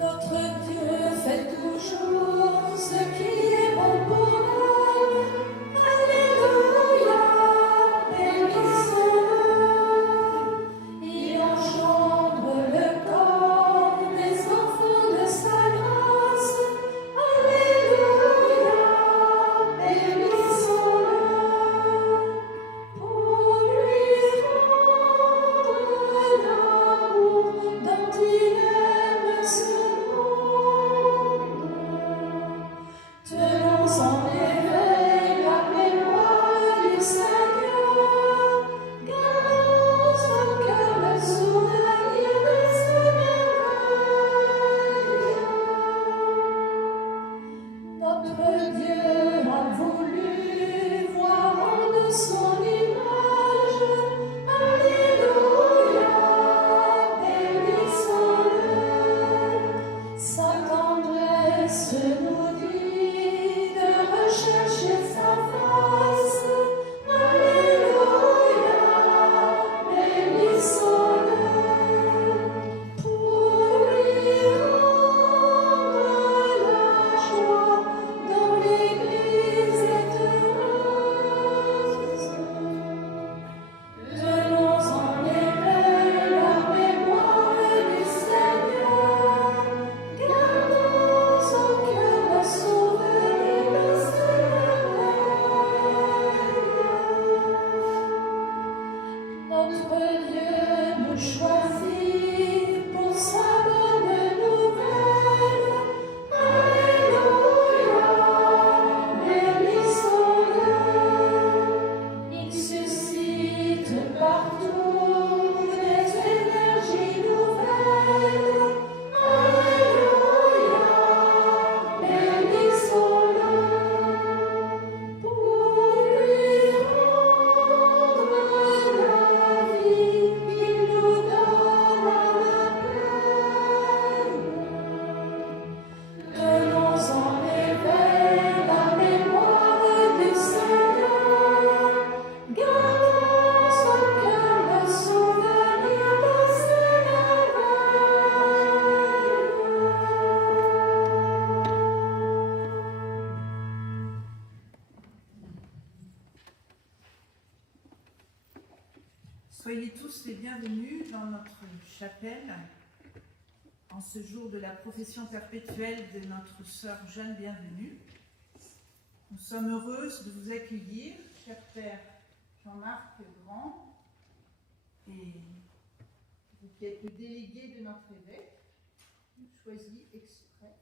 Notre Dieu fait toujours ce qui est bon pour l'homme. Alléluia, bénissons-le. Il engendre le corps des enfants de sa grâce. Alléluia, bénissons-le. Pour lui rendre l'amour dont il aime ce monde. Tenons en éveil la mémoire du Seigneur, gardons au cœur le souvenir de ses merveilles. Notre Dieu a voulu voir en son image. Alléluia, bénissons-le. Sa tendresse nous dit de rechercher sa face. Alléluia, bénissons-le. Pour lui rendre la joie dont l'Église est heureuse. Tenons en éveil la mémoire du Seigneur, gardons au cœur le souvenir de ses merveilles. Notre Dieu nous choisit pour sa bonne nouvelle. Alléluia, bénissons-le. Il suscite partout des énergies nouvelles. Alléluia, bénissons-le. Pour lui rendre la vie, il nous donne la peine. Tenons en éveil la mémoire du Seigneur, gardons au cœur le souvenir de ses merveilles. Soyez tous les bienvenus dans notre chapelle en ce jour de la profession perpétuelle de notre sœur Jeanne Bienvenue. Nous sommes heureuses de vous accueillir, cher Père Jean-Marc Grand, et vous qui êtes le délégué de notre évêque, choisi exprès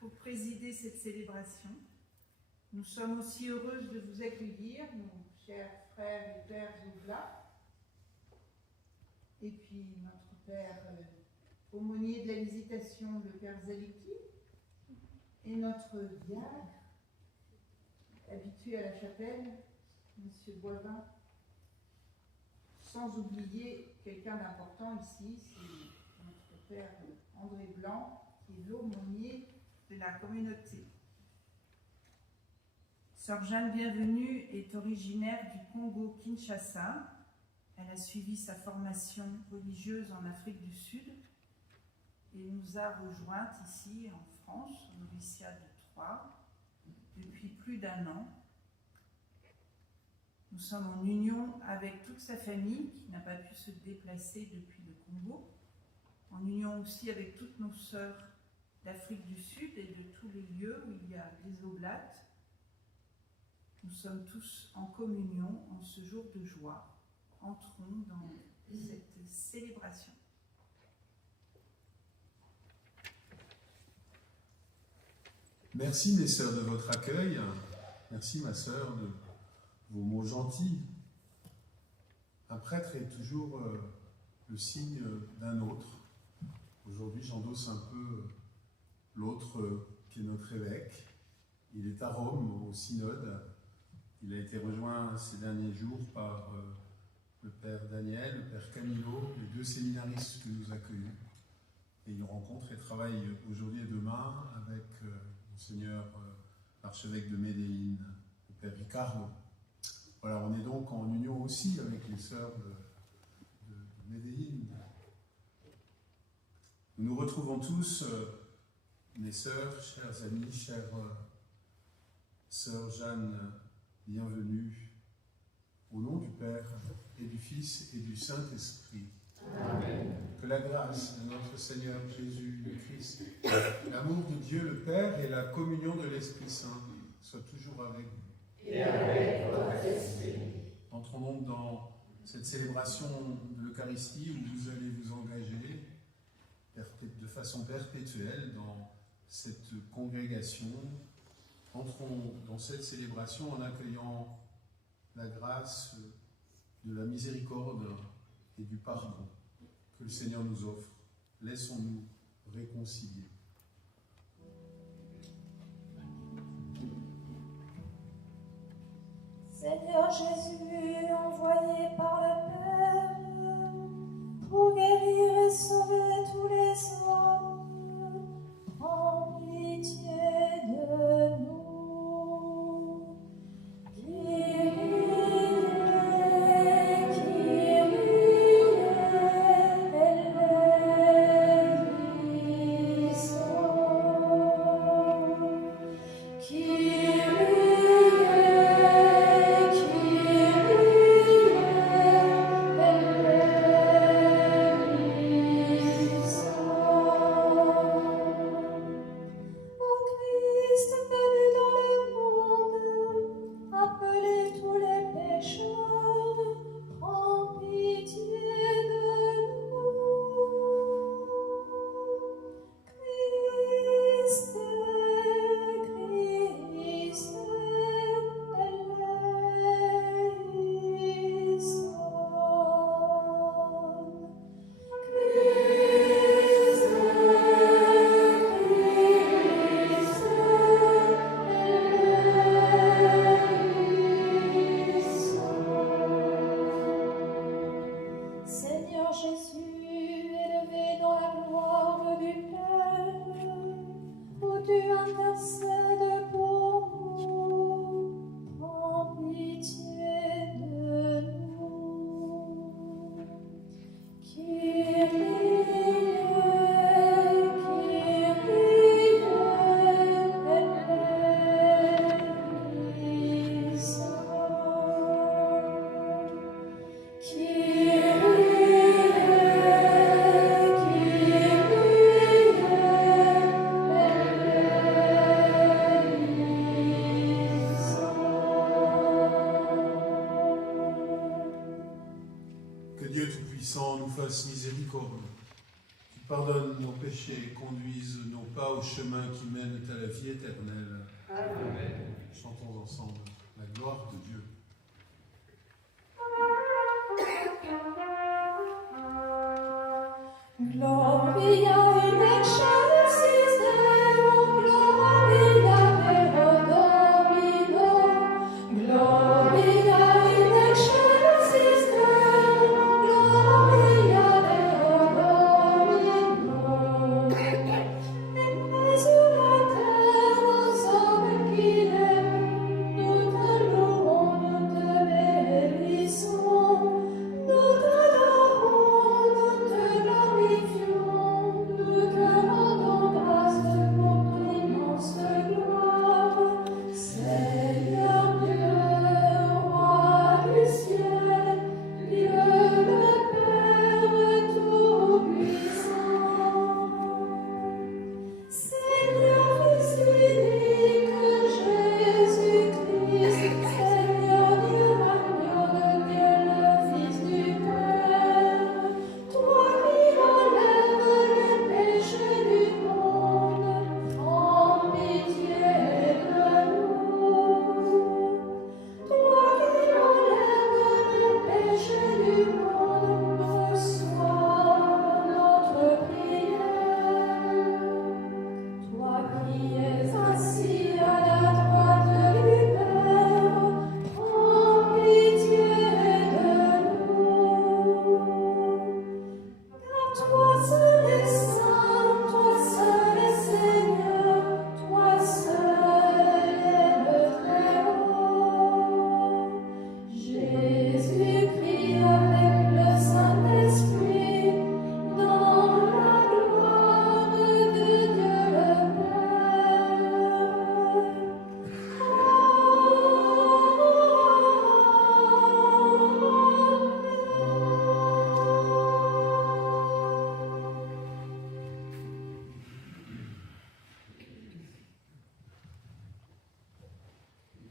pour présider cette célébration. Nous sommes aussi heureuses de vous accueillir, nos chers frères et pères Oblats, et puis notre père aumônier de la Visitation, le père Zaliki, et notre diacre, habitué à la chapelle, monsieur Boivin, sans oublier quelqu'un d'important ici, c'est notre père André Blanc, qui est l'aumônier de la communauté. Sœur Jeanne Bienvenue est originaire du Congo-Kinshasa. Elle a suivi sa formation religieuse en Afrique du Sud et nous a rejointes ici en France, au noviciat de Troyes, depuis plus d'1 an. Nous sommes en union avec toute sa famille qui n'a pas pu se déplacer depuis le Congo, en union aussi avec toutes nos sœurs d'Afrique du Sud et de tous les lieux où il y a des oblates. Nous sommes tous en communion en ce jour de joie. Entrons dans cette célébration. Merci mes sœurs de votre accueil. Merci ma sœur de vos mots gentils. Un prêtre est toujours le signe d'un autre. Aujourd'hui, j'endosse un peu l'autre qui est notre évêque. Il est à Rome, au synode. Il a été rejoint ces derniers jours par le père Daniel, le père Camilo, les 2 séminaristes que nous accueillons. Et il rencontre et travaille aujourd'hui et demain avec Monseigneur l'archevêque de Médellin, le père Ricardo. Voilà, on est donc en union aussi avec les sœurs de Médellin. Nous nous retrouvons tous, mes sœurs, chers amis, chère sœur Jeanne, bienvenue, au nom du Père et du Fils et du Saint-Esprit. Amen. Que la grâce de notre Seigneur Jésus le Christ, l'amour de Dieu le Père et la communion de l'Esprit Saint soient toujours avec vous. Et avec votre esprit. Entrons donc dans cette célébration de l'Eucharistie où vous allez vous engager de façon perpétuelle dans cette congrégation. Entrons dans cette célébration en accueillant la grâce de la miséricorde et du pardon que le Seigneur nous offre. Laissons-nous réconcilier. Seigneur Jésus, envoyé par le Père, pour guérir et sauver tous les hommes, prends pitié de nous. Miséricorde, qui pardonne nos péchés et conduise nos pas au chemin qui mène à la vie éternelle. Amen. Chantons ensemble la gloire de Dieu. Gloria in excelsis Deo, gloria Deo Domino, gloria in excelsis Deo, gloria Deo Domino. Et sur la terre aux hommes qui l'aiment, nous te louons, nous te bénissons, nous t'adorons, nous te glorifions, nous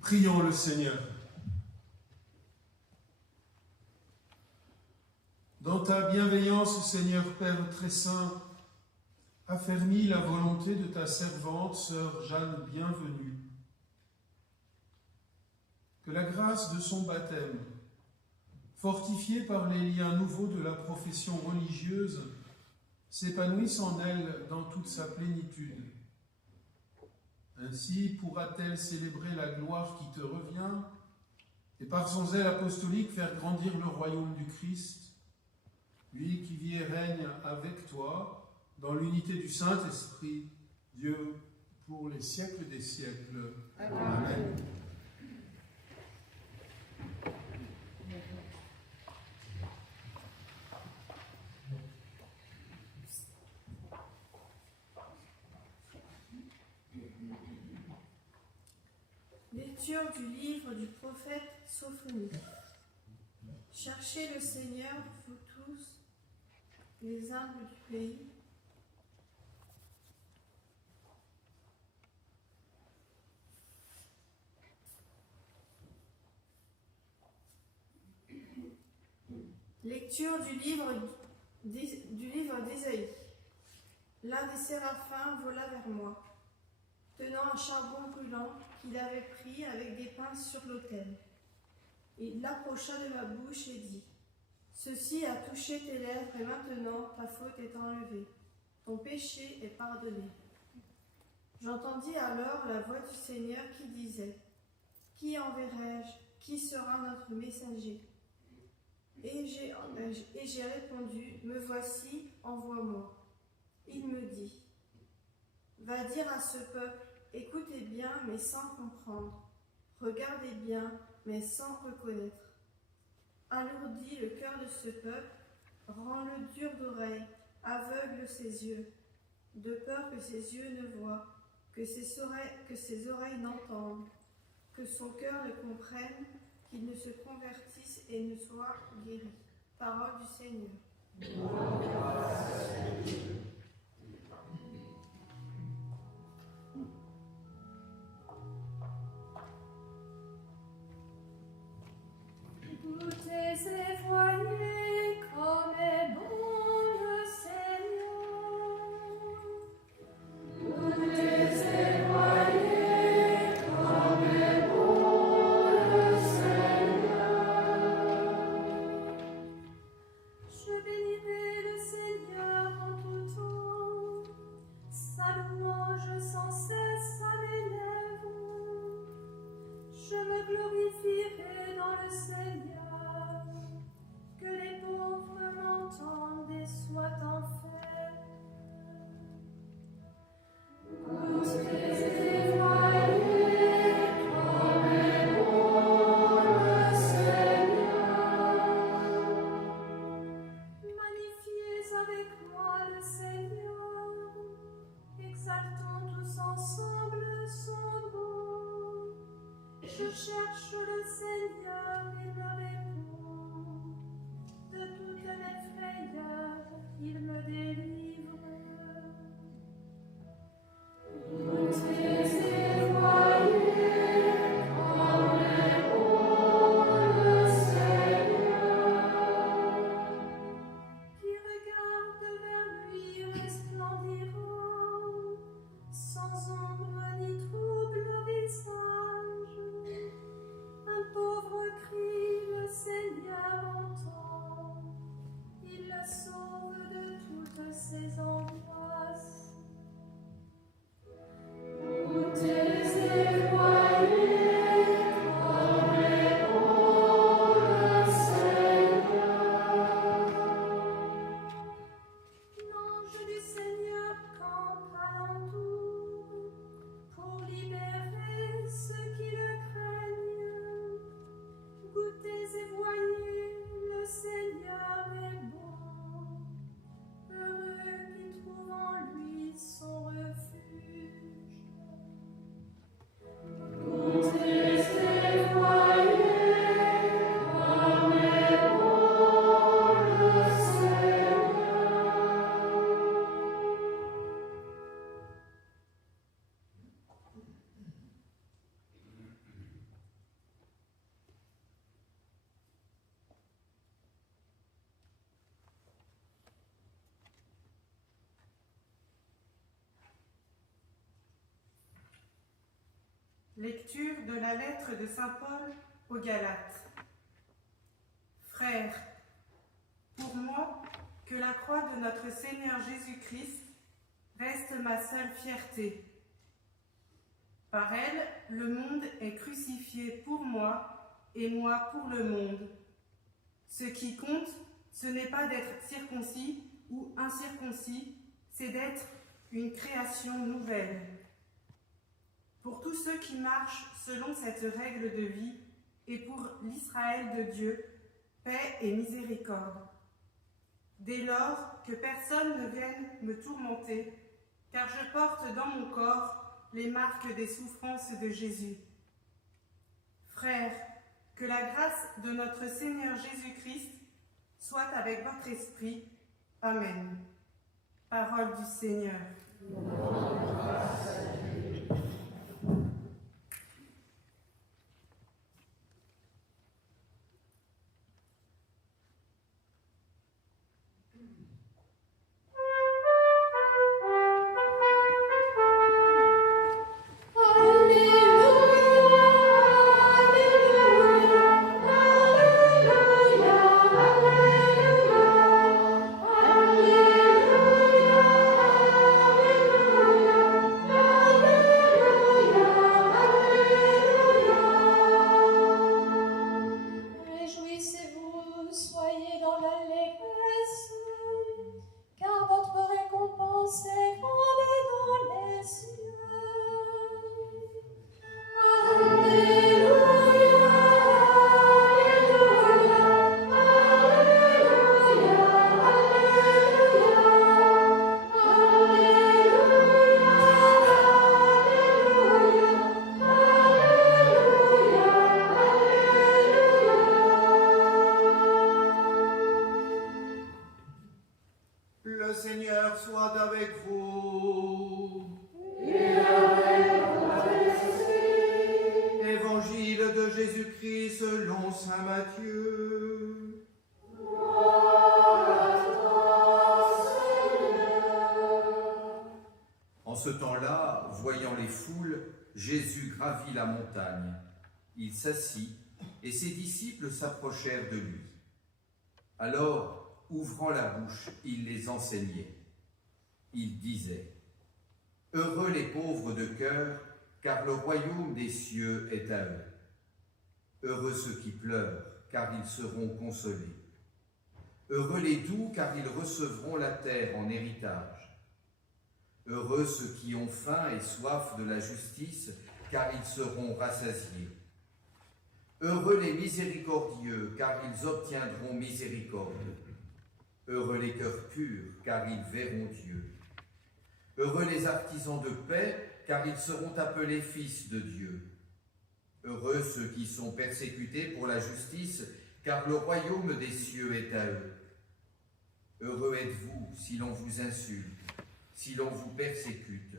Prions le Seigneur. Dans ta bienveillance, Seigneur Père très saint, affermis la volonté de ta servante, sœur Jeanne Bienvenue. Que la grâce de son baptême, fortifiée par les liens nouveaux de la profession religieuse, s'épanouisse en elle dans toute sa plénitude. Ainsi pourra-t-elle célébrer la gloire qui te revient et par son zèle apostolique faire grandir le royaume du Christ, lui qui vit et règne avec toi dans l'unité du Saint-Esprit, Dieu, pour les siècles des siècles. Amen. Lecture du livre du prophète Sophonie. Cherchez le Seigneur, vous tous, les humbles du pays. Lecture du livre d'Ésaïe. L'un des séraphins vola vers moi, tenant un charbon brûlant qu'il avait pris avec des pinces sur l'autel. Il l'approcha de ma bouche et dit : ceci a touché tes lèvres et maintenant ta faute est enlevée, ton péché est pardonné. J'entendis alors la voix du Seigneur qui disait : qui enverrai-je ? Qui sera notre messager ? Et j'ai répondu : me voici, envoie-moi. Il me dit : va dire à ce peuple, écoutez bien, mais sans comprendre. Regardez bien, mais sans reconnaître. Alourdis le cœur de ce peuple, rends-le dur d'oreille, aveugle ses yeux, de peur que ses yeux ne voient, que ses oreilles n'entendent, que son cœur ne comprenne, qu'il ne se convertisse et ne soit guéri. Parole du Seigneur. Écoutez et voyez comme est bon le Seigneur. Écoutez et voyez comme est bon le Seigneur. Je bénirai le Seigneur en tout temps, sa louange sans cesse à mes lèvres. Je me glorifierai dans le Seigneur. Que les pauvres m'entendent et soient en fête. Écoutez et voyez comme est bon le Seigneur. Magnifiez avec moi le Seigneur. Exaltons tous ensemble son nom. Je cherche le Seigneur, il me répond. De toutes mes frayeurs, il me délivre. Écoutez et voyez comme est bon le Seigneur. Qui regarde vers lui resplendiront, sans ombre ni trouble au visage. Un pauvre crie, le Seigneur entend. Il le sauve de toutes ses angoisses. Écoutez et voyez comme est bon le Seigneur. L'ange du Seigneur campe alentour pour lui Lecture de la lettre de saint Paul aux Galates. Frères, pour moi, que la croix de notre Seigneur Jésus-Christ reste ma seule fierté. Par elle, le monde est crucifié pour moi et moi pour le monde. Ce qui compte, ce n'est pas d'être circoncis ou incirconcis, c'est d'être une création nouvelle. Pour tous ceux qui marchent selon cette règle de vie et pour l'Israël de Dieu, paix et miséricorde. Dès lors que personne ne vienne me tourmenter, car je porte dans mon corps les marques des souffrances de Jésus. Frères, que la grâce de notre Seigneur Jésus-Christ soit avec votre esprit. Amen. Parole du Seigneur. Le Seigneur soit avec vous. Et avec votre esprit. Évangile de Jésus-Christ selon saint Matthieu. Gloire à toi, Seigneur. En ce temps-là, voyant les foules, Jésus gravit la montagne. Il s'assit et ses disciples s'approchèrent de lui. Alors, ouvrant la bouche, il les enseignait. Il disait : « Heureux les pauvres de cœur, car le royaume des cieux est à eux. Heureux ceux qui pleurent, car ils seront consolés. Heureux les doux, car ils recevront la terre en héritage. Heureux ceux qui ont faim et soif de la justice, car ils seront rassasiés. Heureux les miséricordieux, car ils obtiendront miséricorde. Heureux les cœurs purs, car ils verront Dieu. Heureux les artisans de paix, car ils seront appelés fils de Dieu. Heureux ceux qui sont persécutés pour la justice, car le royaume des cieux est à eux. Heureux êtes-vous si l'on vous insulte, si l'on vous persécute,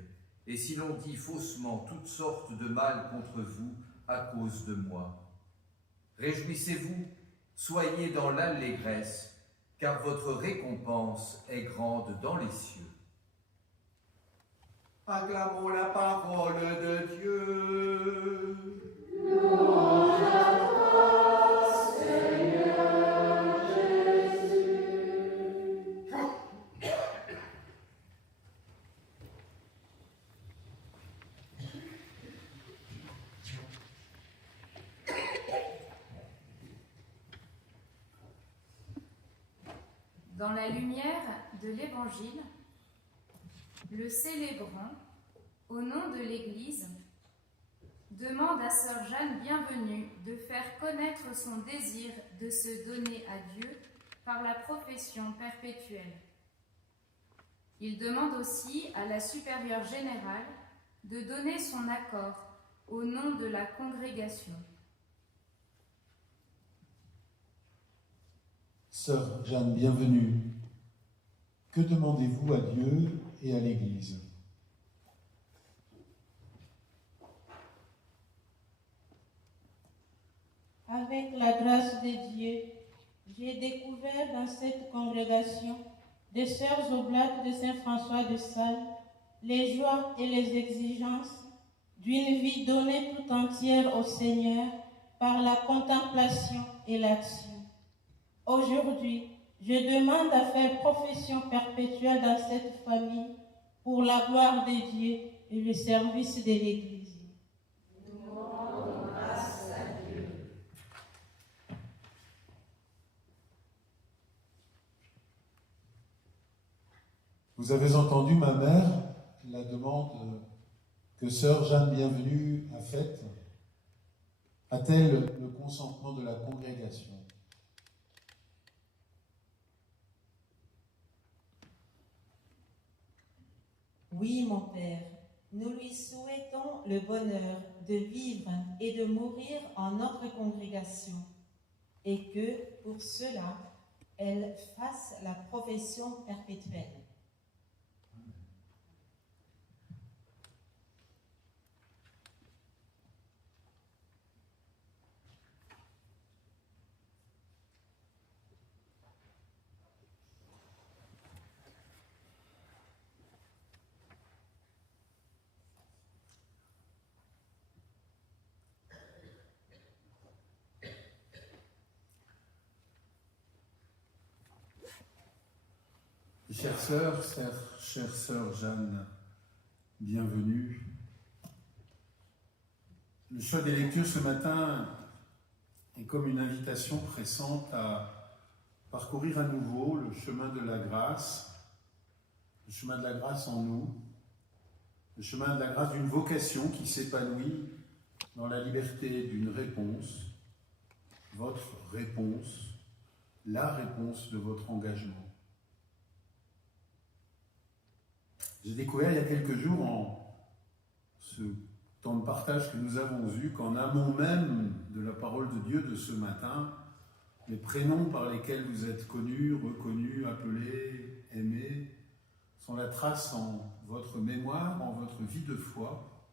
et si l'on dit faussement toutes sortes de mal contre vous à cause de moi. Réjouissez-vous, soyez dans l'allégresse, car votre récompense est grande dans les cieux. Acclamons la parole de Dieu. Louange à toi, Seigneur Jésus. Dans la lumière de l'Évangile, le célébrant, au nom de l'Église, demande à sœur Jeanne Bienvenue de faire connaître son désir de se donner à Dieu par la profession perpétuelle. Il demande aussi à la supérieure générale de donner son accord au nom de la congrégation. Sœur Jeanne Bienvenue, que demandez-vous à Dieu et à l'Église ? Avec la grâce de Dieu, j'ai découvert dans cette congrégation des sœurs oblates de Saint François de Sales les joies et les exigences d'une vie donnée tout entière au Seigneur par la contemplation et l'action. Aujourd'hui, je demande à faire profession perpétuelle dans cette famille pour la gloire de Dieu et le service de l'Église. Nous rendons grâce à Dieu. Vous avez entendu ma mère, la demande que sœur Jeanne Bienvenue a faite. A-t-elle le consentement de la congrégation ? Oui, mon Père, nous lui souhaitons le bonheur de vivre et de mourir en notre congrégation, et que, pour cela, elle fasse la profession perpétuelle. Chère sœur Jeanne, bienvenue. Le choix des lectures ce matin est comme une invitation pressante à parcourir à nouveau le chemin de la grâce en nous, le chemin de la grâce d'une vocation qui s'épanouit dans la liberté d'une réponse, votre réponse, la réponse de votre engagement. J'ai découvert il y a quelques jours, en ce temps de partage que nous avons eu, qu'en amont même de la parole de Dieu de ce matin, les prénoms par lesquels vous êtes connus, reconnus, appelés, aimés, sont la trace en votre mémoire, en votre vie de foi,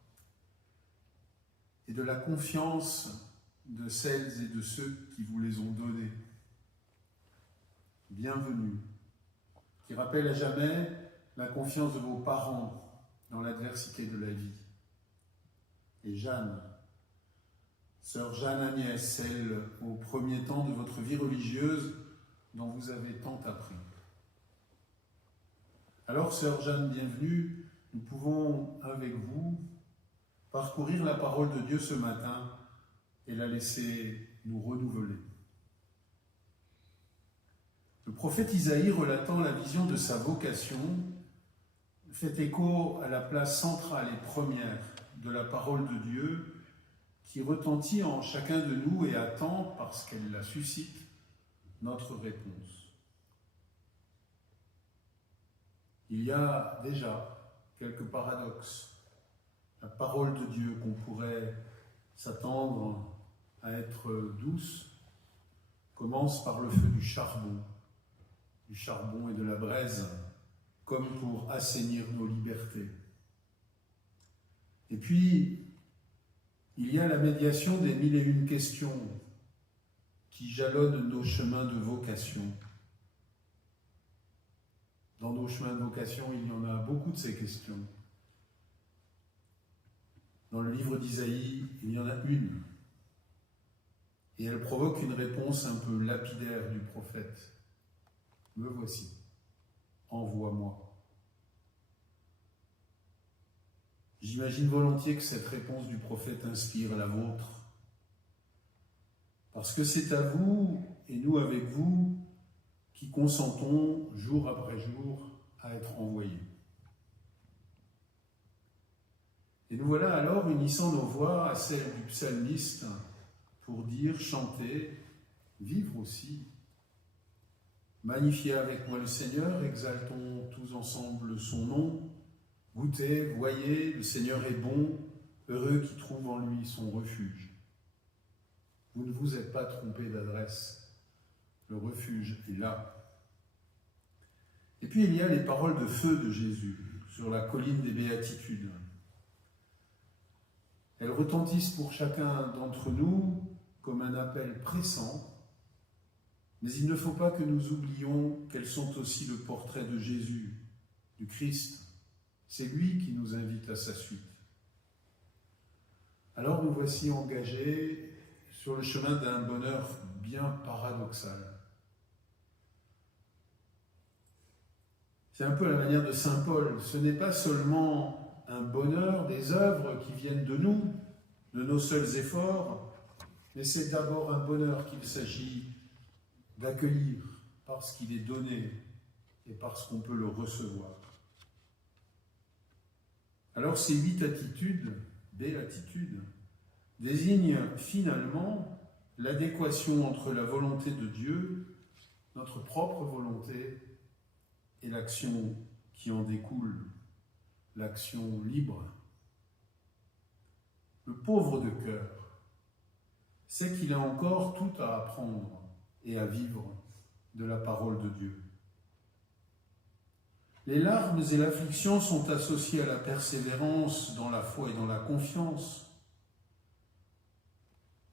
et de la confiance de celles et de ceux qui vous les ont donnés. Bienvenue, qui rappelle à jamais la confiance de vos parents dans l'adversité de la vie. Et Jeanne, sœur Jeanne Agnès, celle au premier temps de votre vie religieuse dont vous avez tant appris. Alors, sœur Jeanne, bienvenue, nous pouvons, avec vous, parcourir la parole de Dieu ce matin et la laisser nous renouveler. Le prophète Isaïe, relatant la vision de sa vocation, fait écho à la place centrale et première de la parole de Dieu qui retentit en chacun de nous et attend, parce qu'elle la suscite, notre réponse. Il y a déjà quelques paradoxes. La parole de Dieu qu'on pourrait s'attendre à être douce commence par le feu du charbon et de la braise, comme pour assainir nos libertés. Et puis, il y a la médiation des 1001 questions qui jalonnent nos chemins de vocation. Dans nos chemins de vocation, il y en a beaucoup de ces questions. Dans le livre d'Isaïe, il y en a une. Et elle provoque une réponse un peu lapidaire du prophète. Me voici, envoie-moi. J'imagine volontiers que cette réponse du prophète inspire la vôtre. Parce que c'est à vous, et nous avec vous, qui consentons jour après jour à être envoyés. Et nous voilà alors unissant nos voix à celles du psalmiste pour dire, chanter, vivre aussi. Magnifiez avec moi le Seigneur, exaltons tous ensemble son nom. Goûtez, voyez, le Seigneur est bon, heureux qui trouve en lui son refuge. Vous ne vous êtes pas trompé d'adresse, le refuge est là. Et puis il y a les paroles de feu de Jésus sur la colline des Béatitudes. Elles retentissent pour chacun d'entre nous comme un appel pressant, mais il ne faut pas que nous oublions qu'elles sont aussi le portrait de Jésus, du Christ. C'est lui qui nous invite à sa suite. Alors nous voici engagés sur le chemin d'un bonheur bien paradoxal. C'est un peu la manière de saint Paul. Ce n'est pas seulement un bonheur des œuvres qui viennent de nous, de nos seuls efforts, mais c'est d'abord un bonheur qu'il s'agit d'accueillir parce qu'il est donné et parce qu'on peut le recevoir. Alors ces 8 attitudes, béatitudes, désignent finalement l'adéquation entre la volonté de Dieu, notre propre volonté, et l'action qui en découle, l'action libre. Le pauvre de cœur sait qu'il a encore tout à apprendre et à vivre de la parole de Dieu. Les larmes et l'affliction sont associées à la persévérance dans la foi et dans la confiance.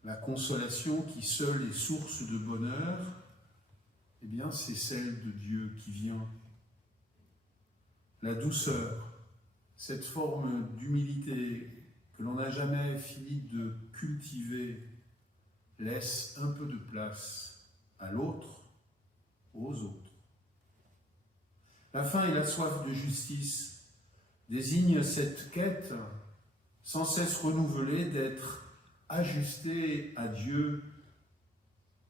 La consolation qui seule est source de bonheur, eh bien c'est celle de Dieu qui vient. La douceur, cette forme d'humilité que l'on n'a jamais fini de cultiver, laisse un peu de place à l'autre, aux autres. La faim et la soif de justice désignent cette quête sans cesse renouvelée d'être ajusté à Dieu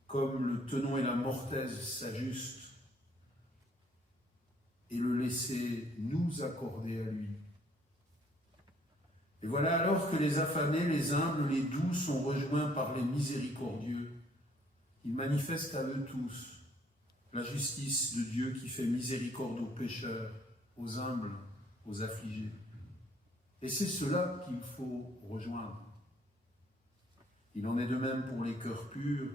comme le tenon et la mortaise s'ajustent et le laisser nous accorder à lui. Et voilà alors que les affamés, les humbles, les doux sont rejoints par les miséricordieux. Ils manifestent à eux tous la justice de Dieu qui fait miséricorde aux pécheurs, aux humbles, aux affligés. Et c'est cela qu'il faut rejoindre. Il en est de même pour les cœurs purs,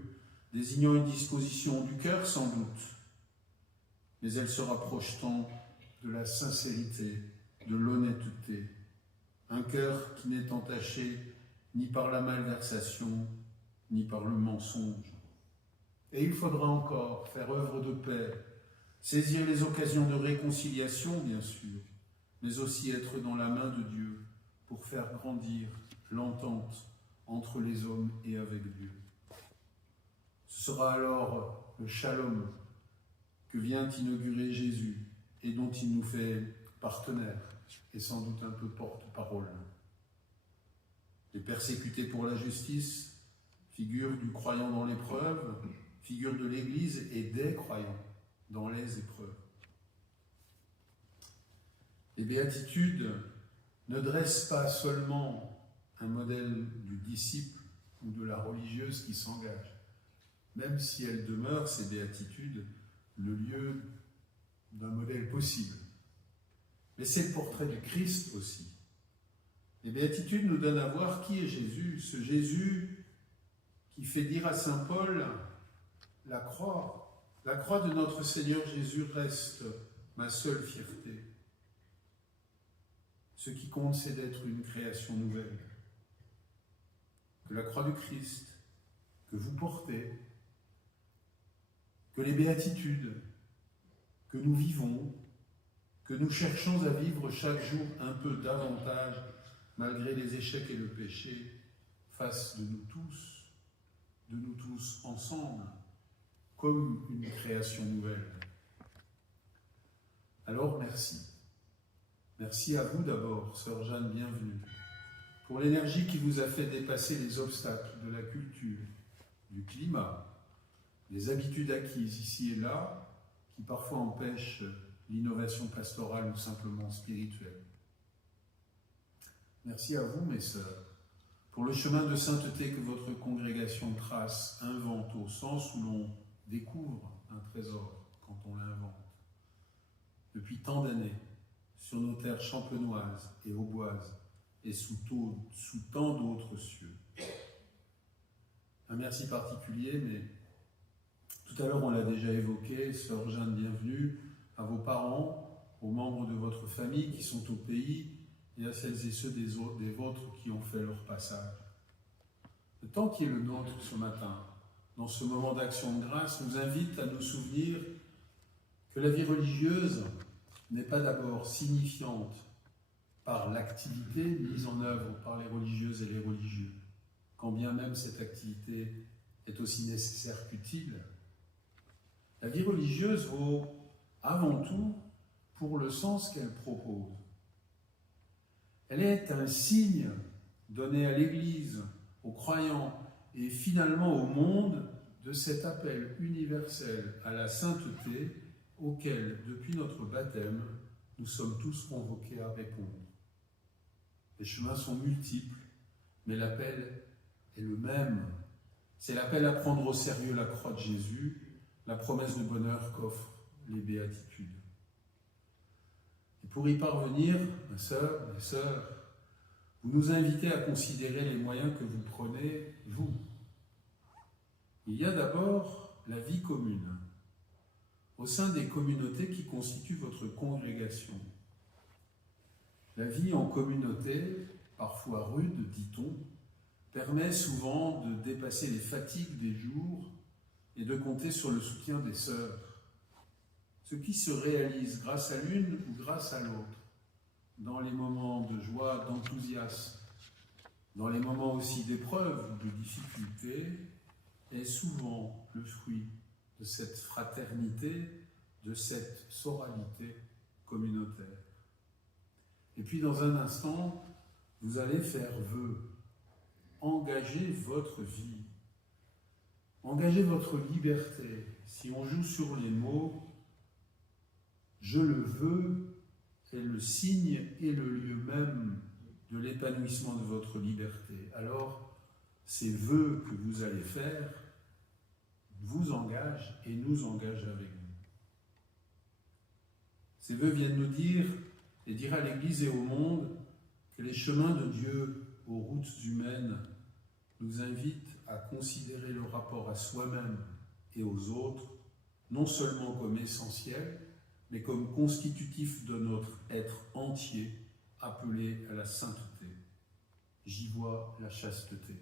désignant une disposition du cœur sans doute, mais elle se rapproche tant de la sincérité, de l'honnêteté. Un cœur qui n'est entaché ni par la malversation, ni par le mensonge. Et il faudra encore faire œuvre de paix, saisir les occasions de réconciliation, bien sûr, mais aussi être dans la main de Dieu pour faire grandir l'entente entre les hommes et avec Dieu. Ce sera alors le shalom que vient inaugurer Jésus et dont il nous fait partenaires et sans doute un peu porte-parole. Les persécutés pour la justice, figure du croyant dans l'épreuve, figure de l'Église et des croyants dans les épreuves. Les béatitudes ne dressent pas seulement un modèle du disciple ou de la religieuse qui s'engage, même si elles demeurent, ces béatitudes, le lieu d'un modèle possible. Mais c'est le portrait du Christ aussi. Les béatitudes nous donnent à voir qui est Jésus, ce Jésus qui fait dire à saint Paul, la croix de notre Seigneur Jésus reste ma seule fierté. Ce qui compte, c'est d'être une création nouvelle. Que la croix du Christ, que vous portez, que les béatitudes que nous vivons, que nous cherchons à vivre chaque jour un peu davantage, malgré les échecs et le péché, fassent de nous tous ensemble, comme une création nouvelle. Alors merci. Merci à vous d'abord, sœur Jeanne, bienvenue, pour l'énergie qui vous a fait dépasser les obstacles de la culture, du climat, des habitudes acquises ici et là, qui parfois empêchent l'innovation pastorale ou simplement spirituelle. Merci à vous, mes sœurs, pour le chemin de sainteté que votre congrégation trace, invente au sens où l'on découvre un trésor quand on l'invente. Depuis tant d'années, sur nos terres champenoises et auboises, et sous tant d'autres cieux. Un merci particulier, mais tout à l'heure on l'a déjà évoqué, sœur Jeanne, bienvenue, à vos parents, aux membres de votre famille qui sont au pays, et à celles et ceux des vôtres qui ont fait leur passage. Le temps qui est le nôtre ce matin, dans ce moment d'action de grâce, nous invite à nous souvenir que la vie religieuse n'est pas d'abord signifiante par l'activité mise en œuvre par les religieuses et les religieux, quand bien même cette activité est aussi nécessaire qu'utile. La vie religieuse vaut avant tout pour le sens qu'elle propose. Elle est un signe donné à l'Église, aux croyants et finalement au monde de cet appel universel à la sainteté auquel, depuis notre baptême, nous sommes tous convoqués à répondre. Les chemins sont multiples, mais l'appel est le même. C'est l'appel à prendre au sérieux la croix de Jésus, la promesse de bonheur qu'offrent les béatitudes. Et pour y parvenir, mes sœurs, vous nous invitez à considérer les moyens que vous prenez, vous. Il y a d'abord la vie commune, au sein des communautés qui constituent votre congrégation. La vie en communauté, parfois rude, dit-on, permet souvent de dépasser les fatigues des jours et de compter sur le soutien des sœurs, ce qui se réalise grâce à l'une ou grâce à l'autre, dans les moments de joie, d'enthousiasme, dans les moments aussi d'épreuve ou de difficulté, est souvent le fruit de cette fraternité, de cette sororité communautaire. Et puis dans un instant, vous allez faire vœu, engager votre vie, engager votre liberté. Si on joue sur les mots, je le veux est le signe et le lieu même de l'épanouissement de votre liberté. Alors, ces vœux que vous allez faire vous engagent et nous engagent avec vous. Ces vœux viennent nous dire et dire à l'Église et au monde que les chemins de Dieu aux routes humaines nous invitent à considérer le rapport à soi-même et aux autres, non seulement comme essentiel, mais comme constitutif de notre être entier, appelé à la sainteté. J'y vois la chasteté.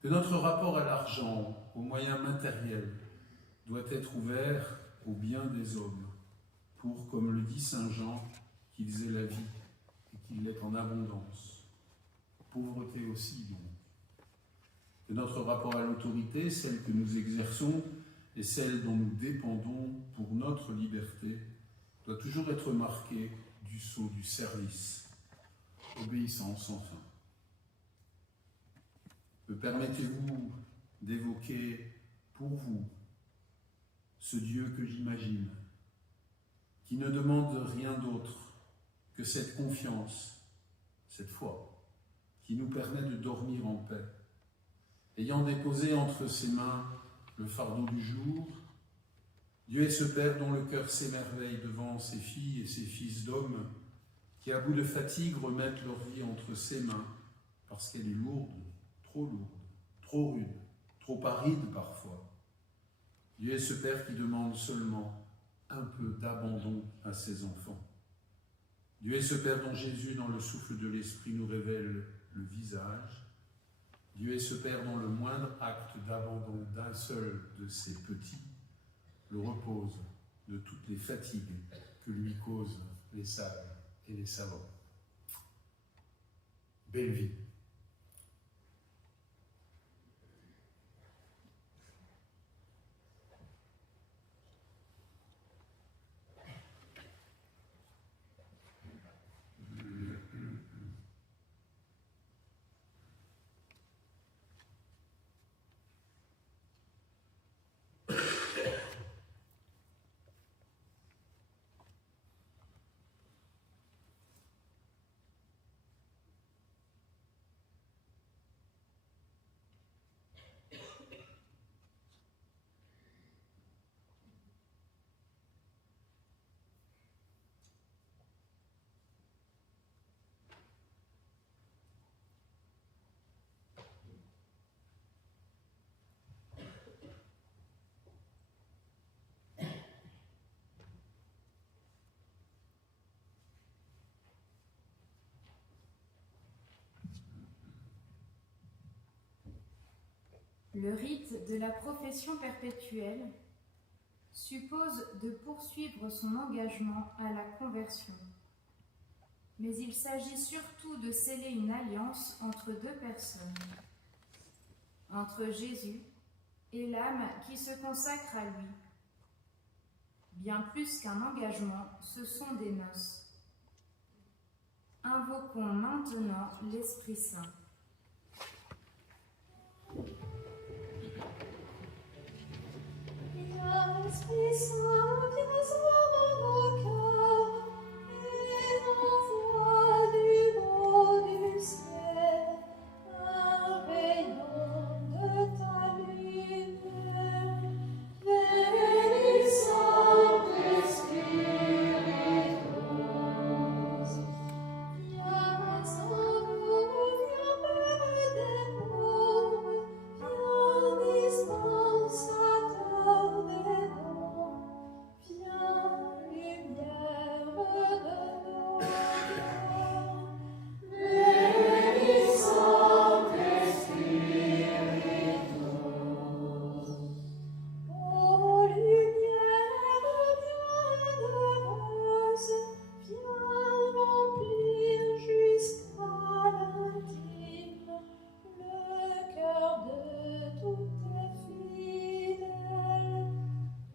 Que notre rapport à l'argent, aux moyens matériels, doit être ouvert au bien des hommes, pour, comme le dit saint Jean, qu'ils aient la vie et qu'il l'ait en abondance. Pauvreté aussi, donc. Que notre rapport à l'autorité, celle que nous exerçons et celle dont nous dépendons pour notre liberté, doit toujours être marqué du sceau du service, obéissance enfin. Me permettez-vous d'évoquer pour vous ce Dieu que j'imagine, qui ne demande rien d'autre que cette confiance, cette foi, qui nous permet de dormir en paix, ayant déposé entre ses mains le fardeau du jour. Dieu est ce Père dont le cœur s'émerveille devant ses filles et ses fils d'hommes, qui à bout de fatigue remettent leur vie entre ses mains, parce qu'elle est lourde, trop rude, trop aride parfois. Dieu est ce Père qui demande seulement un peu d'abandon à ses enfants. Dieu est ce Père dont Jésus, dans le souffle de l'Esprit, nous révèle le visage. Dieu est ce Père dont le moindre acte d'abandon d'un seul de ses petits le repose de toutes les fatigues que lui causent les sages et les savants. Belle vie. Le rite de la profession perpétuelle suppose de poursuivre son engagement à la conversion. mais il s'agit surtout de sceller une alliance entre deux personnes, entre Jésus et l'âme qui se consacre à lui. Bien plus qu'un engagement, ce sont des noces. Invoquons maintenant l'Esprit Saint. Esprit Saint, viens en nos cœurs et envoie du haut du ciel un rayon de ta lumière. Veni Sancte Spiritus, viens en nous, viens Père des pauvres, viens dispensateur des dons, viens lumière de nos cœurs. Veni Sancte Spiritus. Ô lumière bienheureuse, viens remplir jusqu'à l'intime le cœur de tous tes fidèles.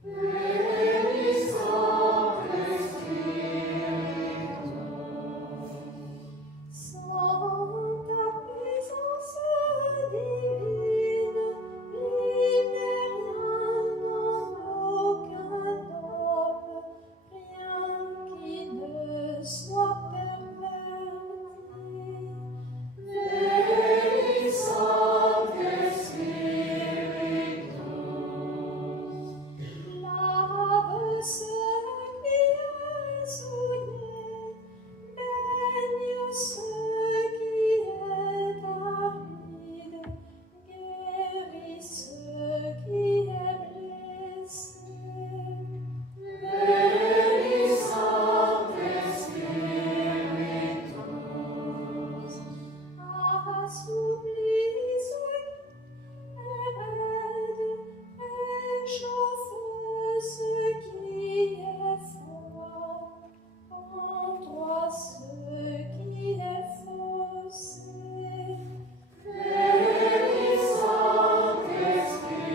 Veni Sancte Spiritus. Sans ta présence divine, il n'est rien dans aucun homme, rien qui ne soit perverti. Veni Sancte Spiritus. Lave ce qui est souillé, baigne ce qui est aride, guéris ce qui est blessé. Veni Sancte Spiritus. Assouplis ce qui est raide, réchauffe ce qui est froid, en toi ce qui est faussé. Veni Sancte Spiritus.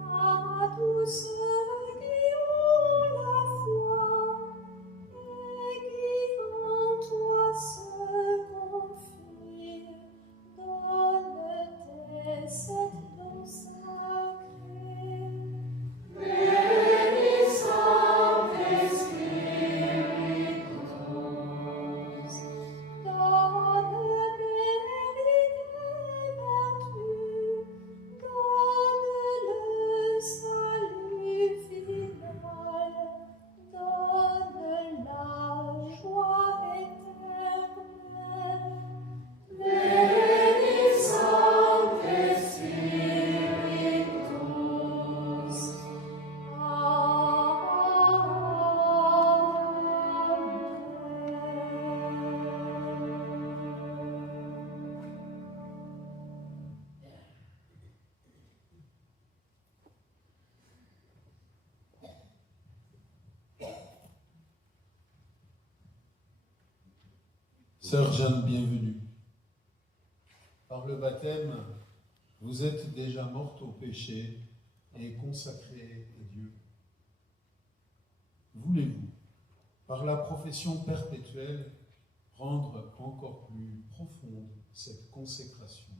À tous ceux qui ont la foi et qui en toi se confient, donne tes sept dons sacrés. Veni Sancte Spiritus. Donne mérite et vertu, donne le salut final, donne la joie éternelle. Veni Sancte Spiritus. Sœur Jeanne, bienvenue. Par le baptême, vous êtes déjà morte au péché et consacrée à Dieu. Voulez-vous, par la profession perpétuelle, rendre encore plus profonde cette consécration?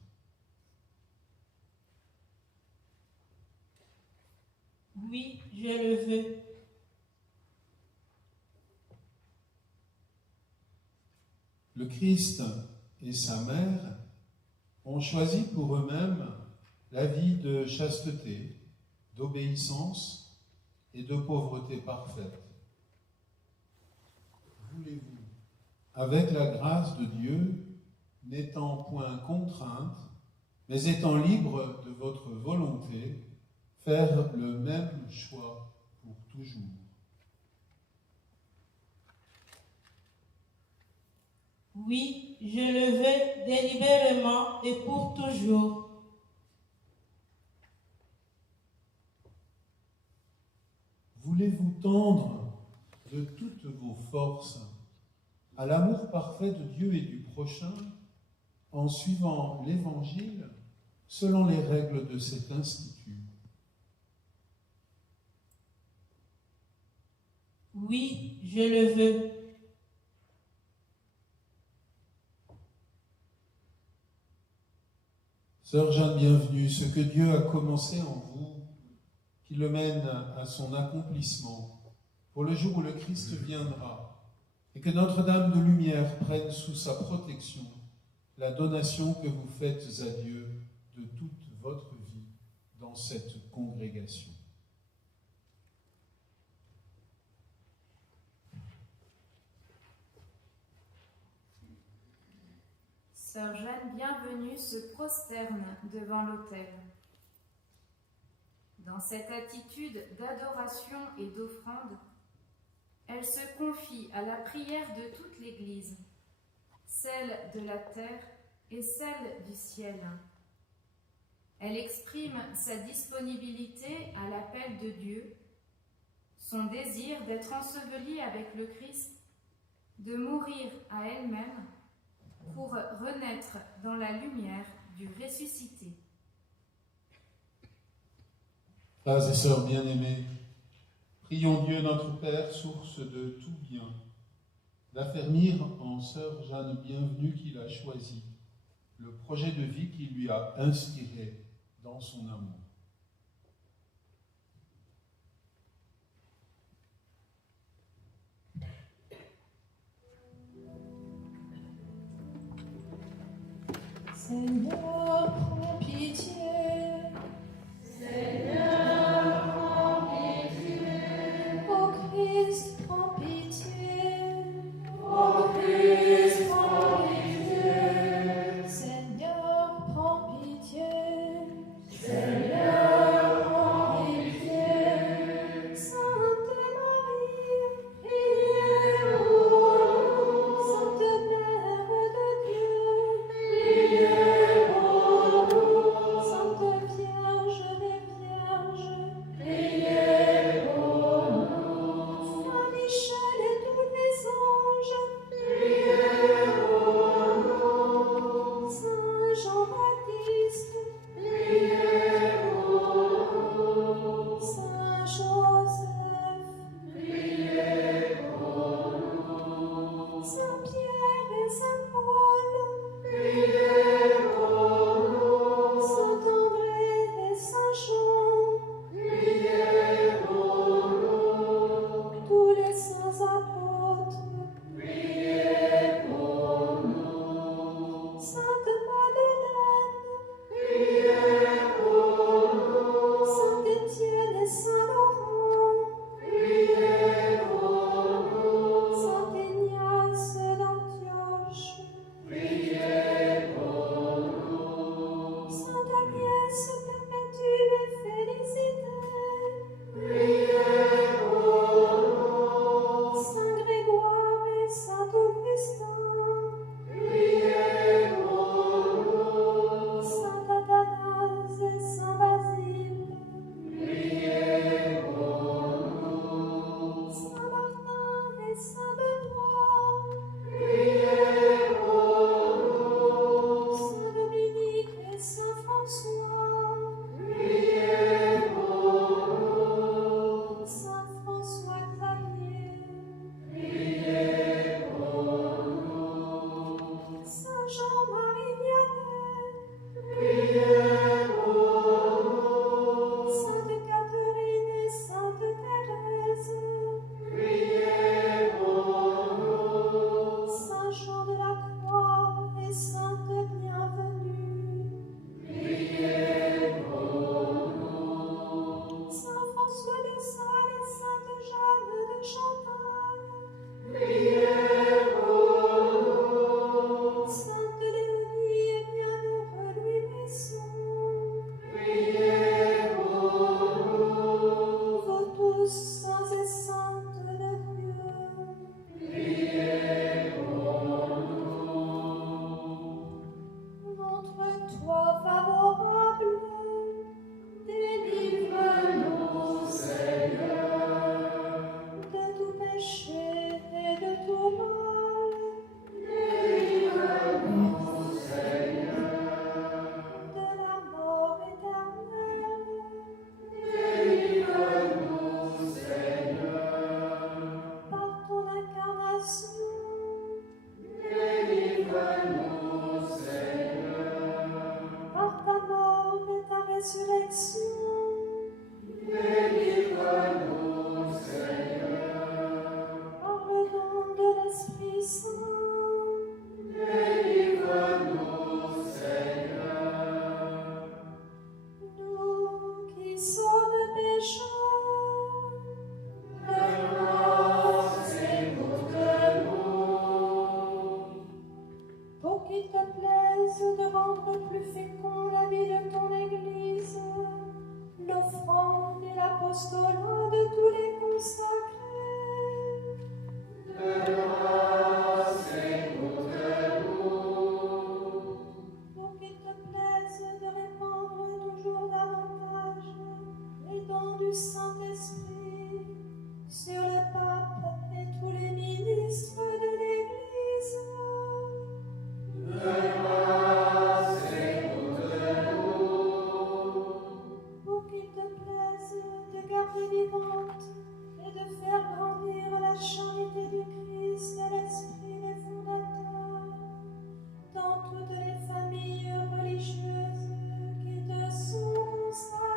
Oui, je le veux. Le Christ et sa mère ont choisi pour eux-mêmes la vie de chasteté, d'obéissance et de pauvreté parfaite. Voulez-vous, avec la grâce de Dieu, n'étant point contrainte, mais étant libre de votre volonté, faire le même choix pour toujours? Oui, je le veux délibérément et pour toujours. Voulez-vous tendre de toutes vos forces à l'amour parfait de Dieu et du prochain en suivant l'Évangile selon les règles de cet institut. Oui, je le veux. Sœur Jeanne Bienvenue, ce que Dieu a commencé en vous, qu'il le mène à son accomplissement pour le jour où le Christ viendra, et que Notre-Dame de Lumière prenne sous sa protection la donation que vous faites à Dieu de toute votre vie dans cette congrégation. Sœur Jeanne Bienvenue se prosterne devant l'autel. Dans cette attitude d'adoration et d'offrande, elle se confie à la prière de toute l'Église, celle de la terre et celle du ciel. Elle exprime sa disponibilité à l'appel de Dieu, son désir d'être ensevelie avec le Christ, de mourir à elle-même pour renaître dans la lumière du ressuscité. Frères et sœurs bien-aimés, prions Dieu notre Père, source de tout bien, d'affermir en sœur Jeanne Bienvenue qu'il a choisie, le projet de vie qu'il lui a inspiré dans son amour. Seigneur, prends pitié. Seigneur, prends pitié. Ô Christ, prends pitié. Ô Christ, prends pitié. Seigneur, prends pitié. Seigneur, prends pitié. Sainte Marie, Priez pour nous. Sainte Mère de Dieu, Priez pour rendre plus fécond la vie de ton Église, l'offrande et l'apostolat de tous les consacrés. Pour qu'il te plaise de répandre toujours davantage les dons du Saint-Esprit sur le pape et tous les ministres de l'Église. Pour qu'il te plaise de garder vivante et de faire grandir la charité du Christ et l'Esprit des fondateurs dans toutes les familles religieuses qui te sont consacrées.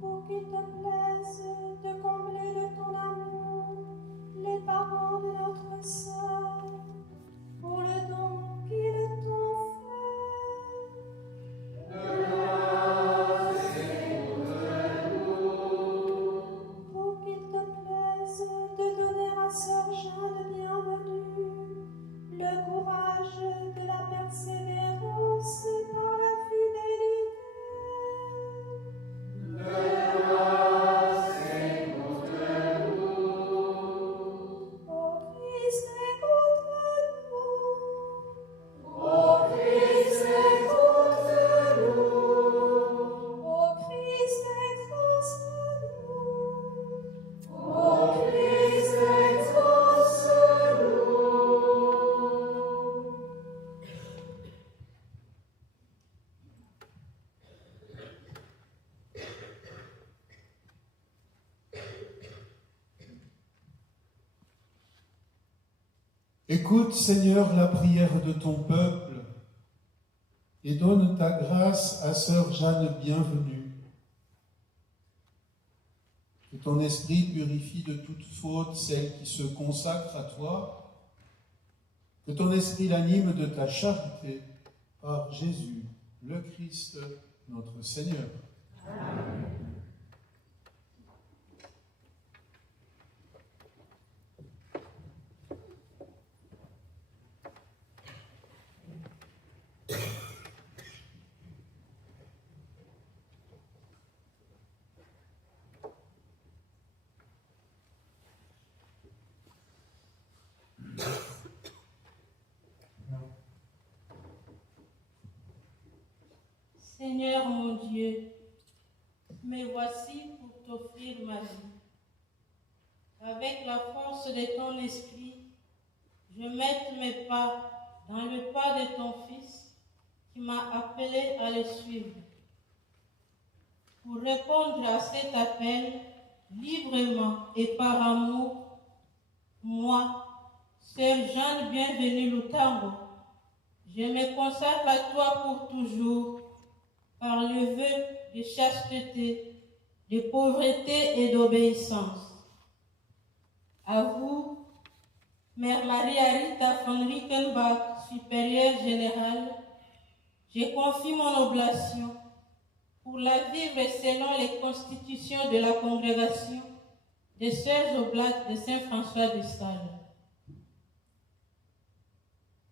Pour qu'il te plaise de combler de ton amour les parents de notre sœur, pour le don qu'ils t'ont fait. Pour qu'il te plaise de donner à sœur Jeanne bienvenue le courage de la persévérance par la fidélité. Ô Christ, écoute-nous. Ô Christ, écoute-nous. Ô Christ, exauce-nous. Ô Christ, exauce-nous. Écoute, Seigneur, la prière de ton peuple et donne ta grâce à sœur Jeanne bienvenue. Que ton esprit purifie de toute faute celle qui se consacre à toi. Que ton esprit l'anime de ta charité par Jésus, le Christ, notre Seigneur. Amen. Seigneur mon Dieu, me voici pour t'offrir ma vie. Avec la force de ton esprit, je mette mes pas dans le pas de ton Fils qui m'a appelé à le suivre. Pour répondre à cet appel librement et par amour, moi, sœur Jeanne bienvenue Lutango, je me consacre à toi pour toujours, par le vœu de chasteté, de pauvreté et d'obéissance. À vous, Mère Maria-Rita von Rickenbach, supérieure générale, je confie mon oblation pour la vivre selon les constitutions de la congrégation des Sœurs Oblates de Saint-François de Sales.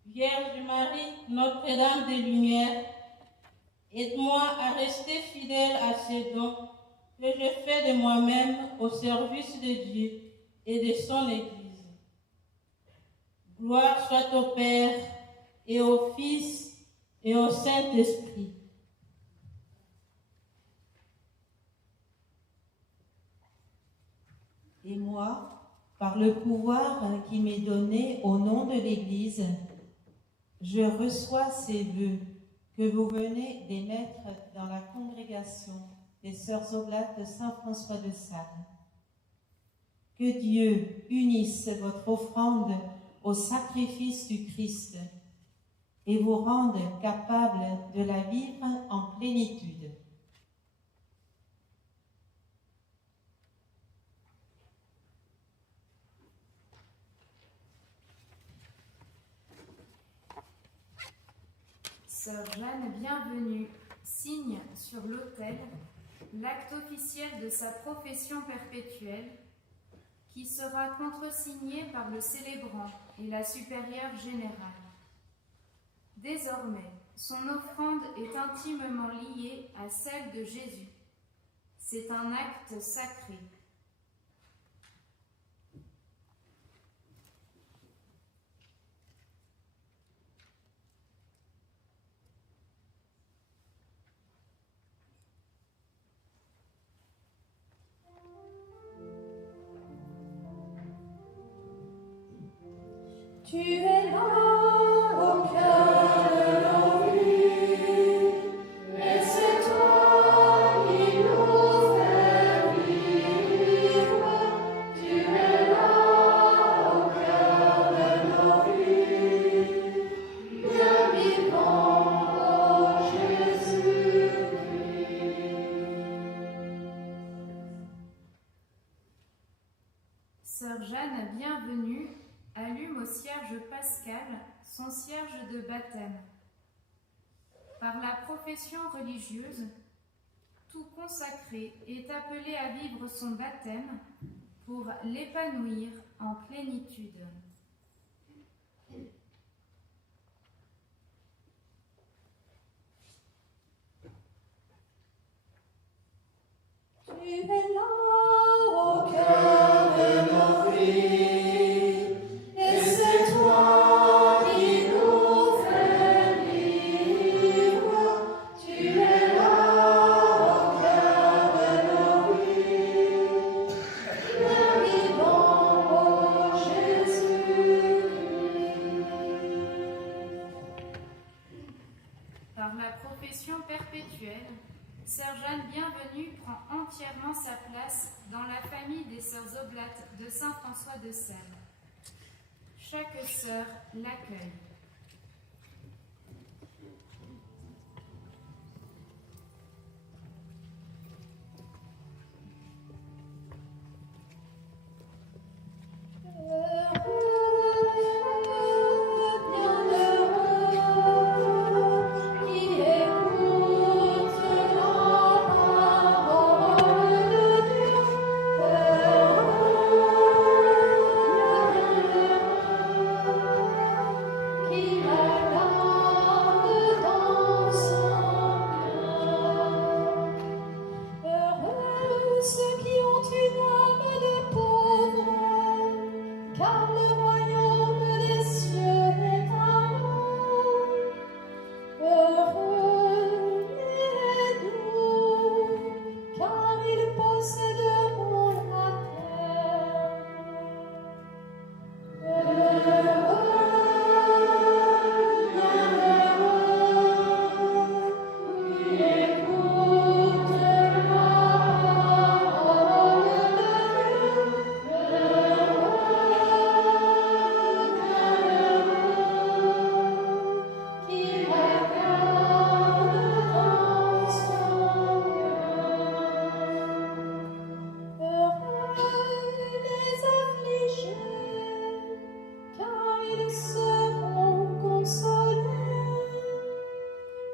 Vierge Marie, Notre-Dame des Lumières, aide-moi à rester fidèle à ces dons que je fais de moi-même au service de Dieu et de son Église. Gloire soit au Père et au Fils et au Saint-Esprit. Et moi, par le pouvoir qui m'est donné au nom de l'Église, je reçois ces vœux que vous venez d'émettre dans la congrégation des Sœurs Oblates de Saint-François de Sales. Que Dieu unisse votre offrande au sacrifice du Christ et vous rende capable de la vivre en plénitude. Sœur Jeanne bienvenue signe sur l'autel l'acte officiel de sa profession perpétuelle qui sera contresigné par le célébrant et la supérieure générale. Désormais, son offrande est intimement liée à celle de Jésus. C'est un acte sacré. Tu es là au cœur de nos vies, et c'est toi qui nous fais vivre. Tu es là au cœur de nos vies, bien vivant, ô Jésus-Christ. Sœur Jeanne Bienvenue allume au cierge pascal son cierge de baptême. Par la profession religieuse, tout consacré est appelé à vivre son baptême pour l'épanouir en plénitude. Tu es là au cœur de nos vies, et c'est toi qui nous fais vivre. Tu es là au cœur de nos vies, bien vivant, ô Jésus-Christ. Par la profession perpétuelle, Sœur Jeanne Bienvenue prend entièrement sa place dans la famille des Sœurs Oblates de Saint François de Sales. Chaque sœur l'accueille. Ceux qui ont une âme de pauvre, car le royaume des cieux est à eux. Heureux les doux, car ils posséderont la terre.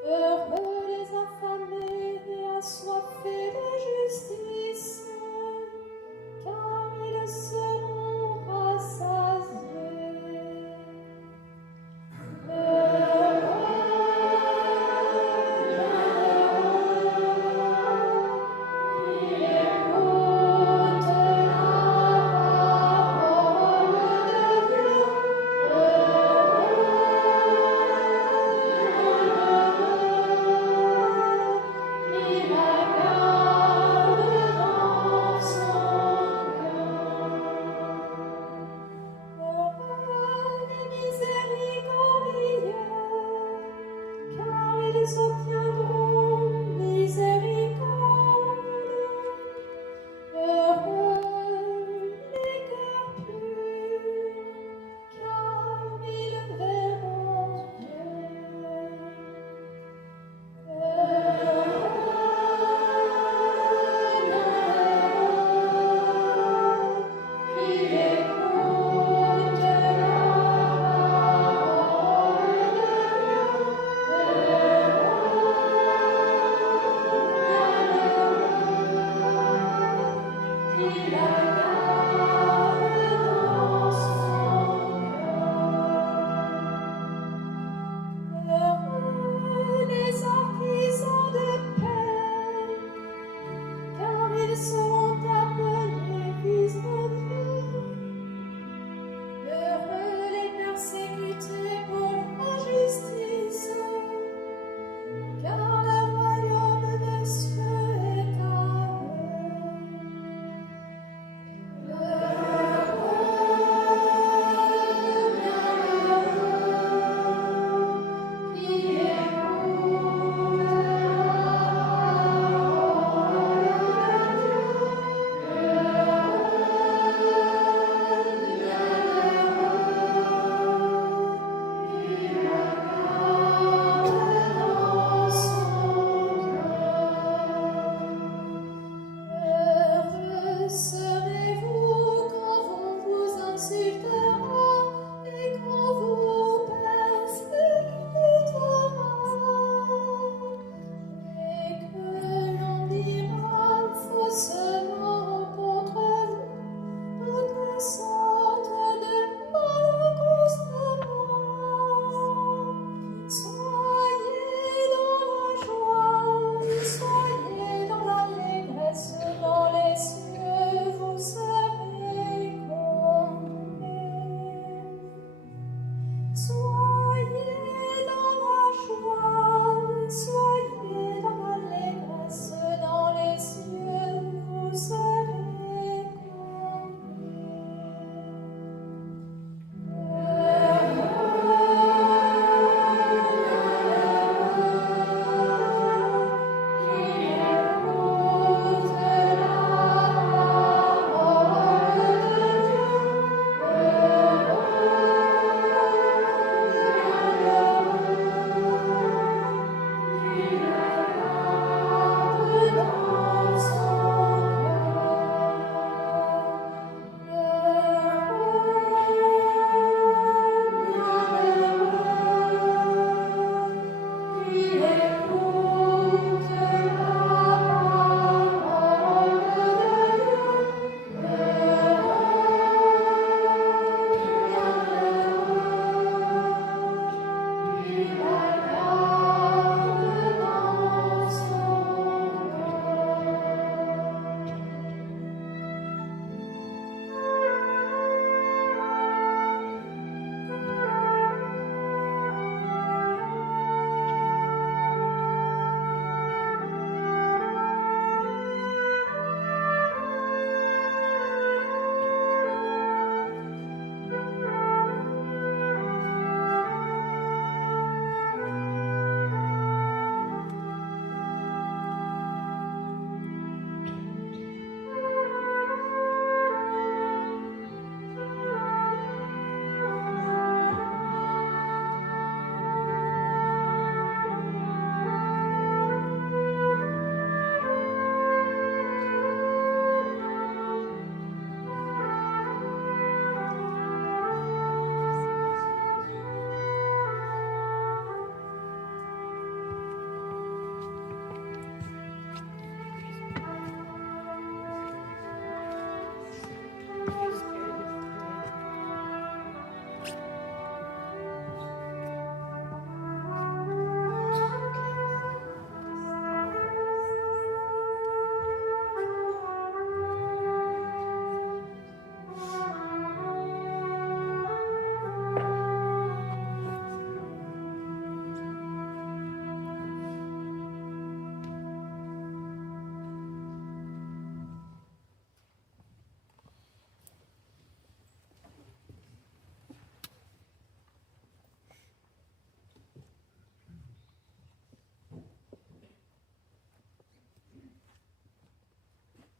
Heureux les affamés et assoiffés de justice, car ils seront rassasiés. Ils obtiendront miséricorde. Heureux les cœurs purs, car ils verront Dieu. Qui écoutent la parole de Dieu.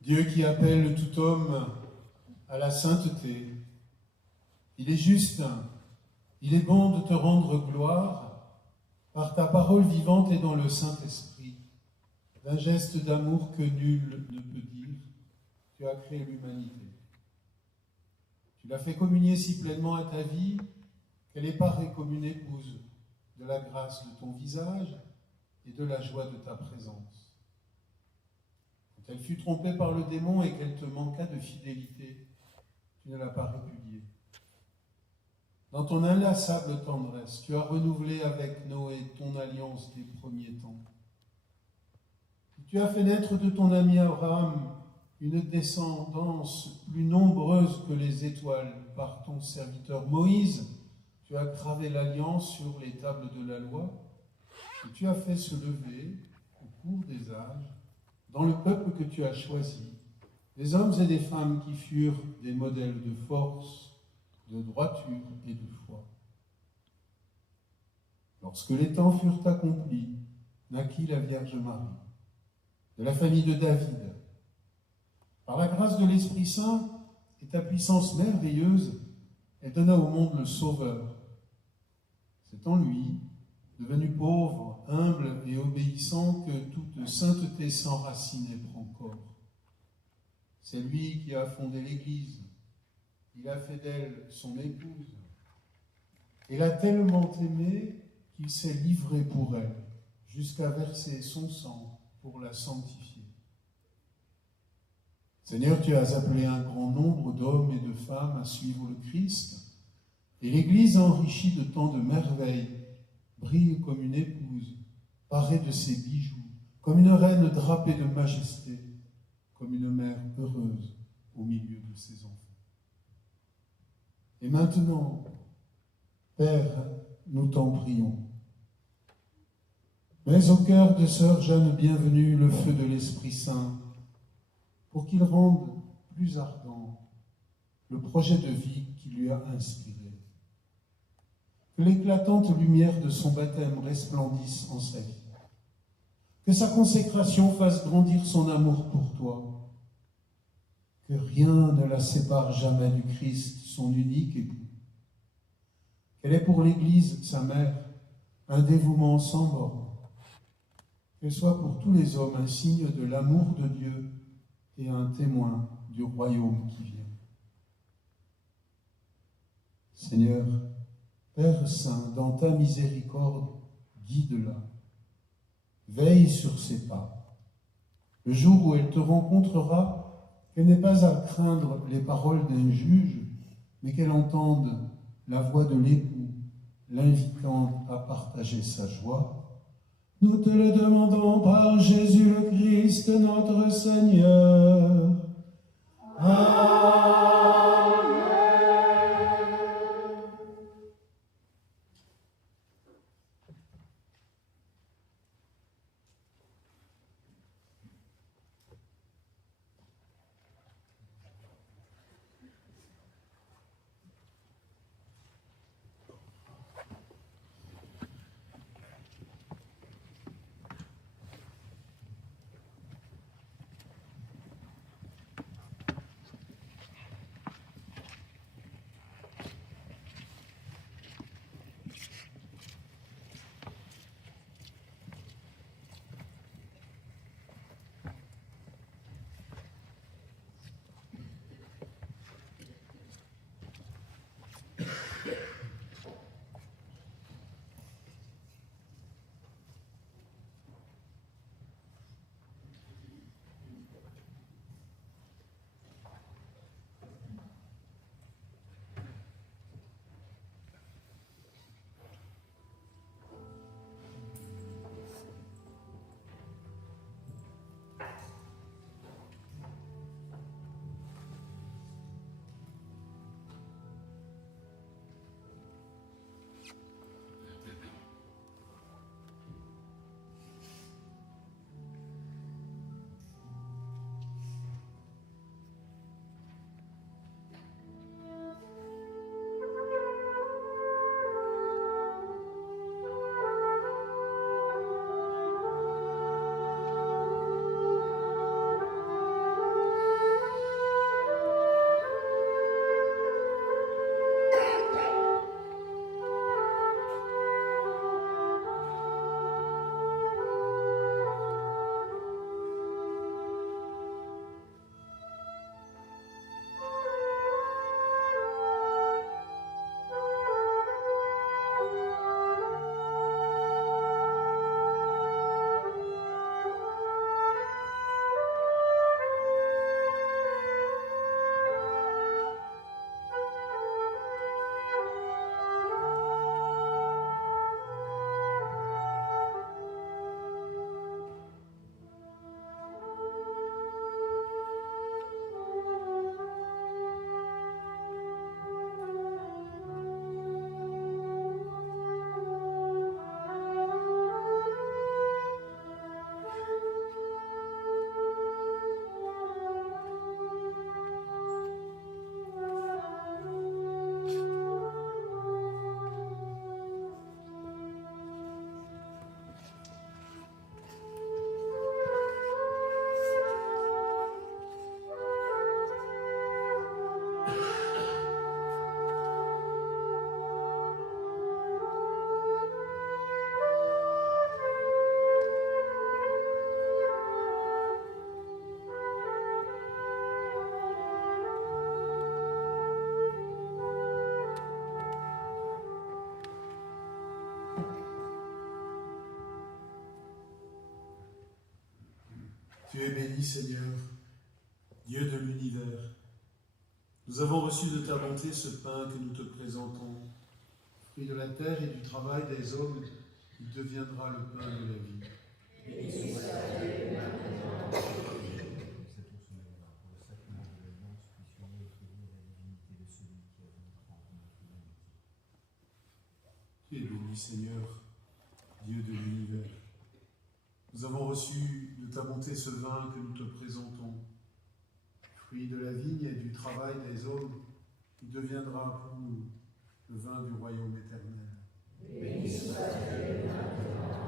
Dieu qui appelle tout homme à la sainteté. Il est juste, il est bon de te rendre gloire par ta parole vivante et dans le Saint-Esprit, d'un geste d'amour que nul ne peut dire. Tu as créé l'humanité. Tu l'as fait communier si pleinement à ta vie qu'elle est parée comme une épouse de la grâce de ton visage et de la joie de ta présence. Quand elle fut trompée par le démon et qu'elle te manqua de fidélité, tu ne l'as pas répudiée. Dans ton inlassable tendresse, tu as renouvelé avec Noé ton alliance des premiers temps. Tu as fait naître de ton ami Abraham une descendance plus nombreuse que les étoiles par ton serviteur Moïse. Tu as gravé l'alliance sur les tables de la loi et tu as fait se lever, au cours des âges, dans le peuple que tu as choisi, des hommes et des femmes qui furent des modèles de force, de droiture et de foi. Lorsque les temps furent accomplis, naquit la Vierge Marie, de la famille de David. Par la grâce de l'Esprit Saint et ta puissance merveilleuse, elle donna au monde le Sauveur. C'est en lui, devenu pauvre, humble et obéissant, que toute sainteté s'enracine et prend corps. C'est lui qui a fondé l'Église. Il a fait d'elle son épouse. Il l'a tellement aimée qu'il s'est livré pour elle, jusqu'à verser son sang pour la sanctifier. Seigneur, tu as appelé un grand nombre d'hommes et de femmes à suivre le Christ, et l'Église, enrichie de tant de merveilles, brille comme une épouse, parée de ses bijoux, comme une reine drapée de majesté, comme une mère heureuse au milieu de ses enfants. Et maintenant, Père, nous t'en prions. Mets au cœur de sœur Jeanne Bienvenue le feu de l'Esprit Saint, pour qu'il rende plus ardent le projet de vie qui lui a inspiré. Que l'éclatante lumière de son baptême resplendisse en sa vie. Que sa consécration fasse grandir son amour pour toi. Que rien ne la sépare jamais du Christ, son unique époux. Qu'elle ait pour l'Église, sa mère, un dévouement sans borne. Qu'elle soit pour tous les hommes un signe de l'amour de Dieu et un témoin du royaume qui vient. Seigneur, Père Saint, dans ta miséricorde, guide-la. Veille sur ses pas. Le jour où elle te rencontrera, qu'elle n'ait pas à craindre les paroles d'un juge, mais qu'elle entende la voix de l'époux, l'invitant à partager sa joie. Nous te le demandons par Jésus le Christ, notre Seigneur. Amen. Tu es béni, Seigneur, Dieu de l'univers. Nous avons reçu de ta bonté ce pain que nous te présentons, fruit de la terre et du travail des hommes, il deviendra le pain de la vie. Béni soit Dieu maintenant. Tu es béni, Seigneur, Dieu de l'univers. Nous avons reçu de ta bonté ce vin que nous te présentons, fruit de la vigne et du travail des hommes, qui deviendra pour nous le vin du royaume éternel. Béni soit Dieu maintenant.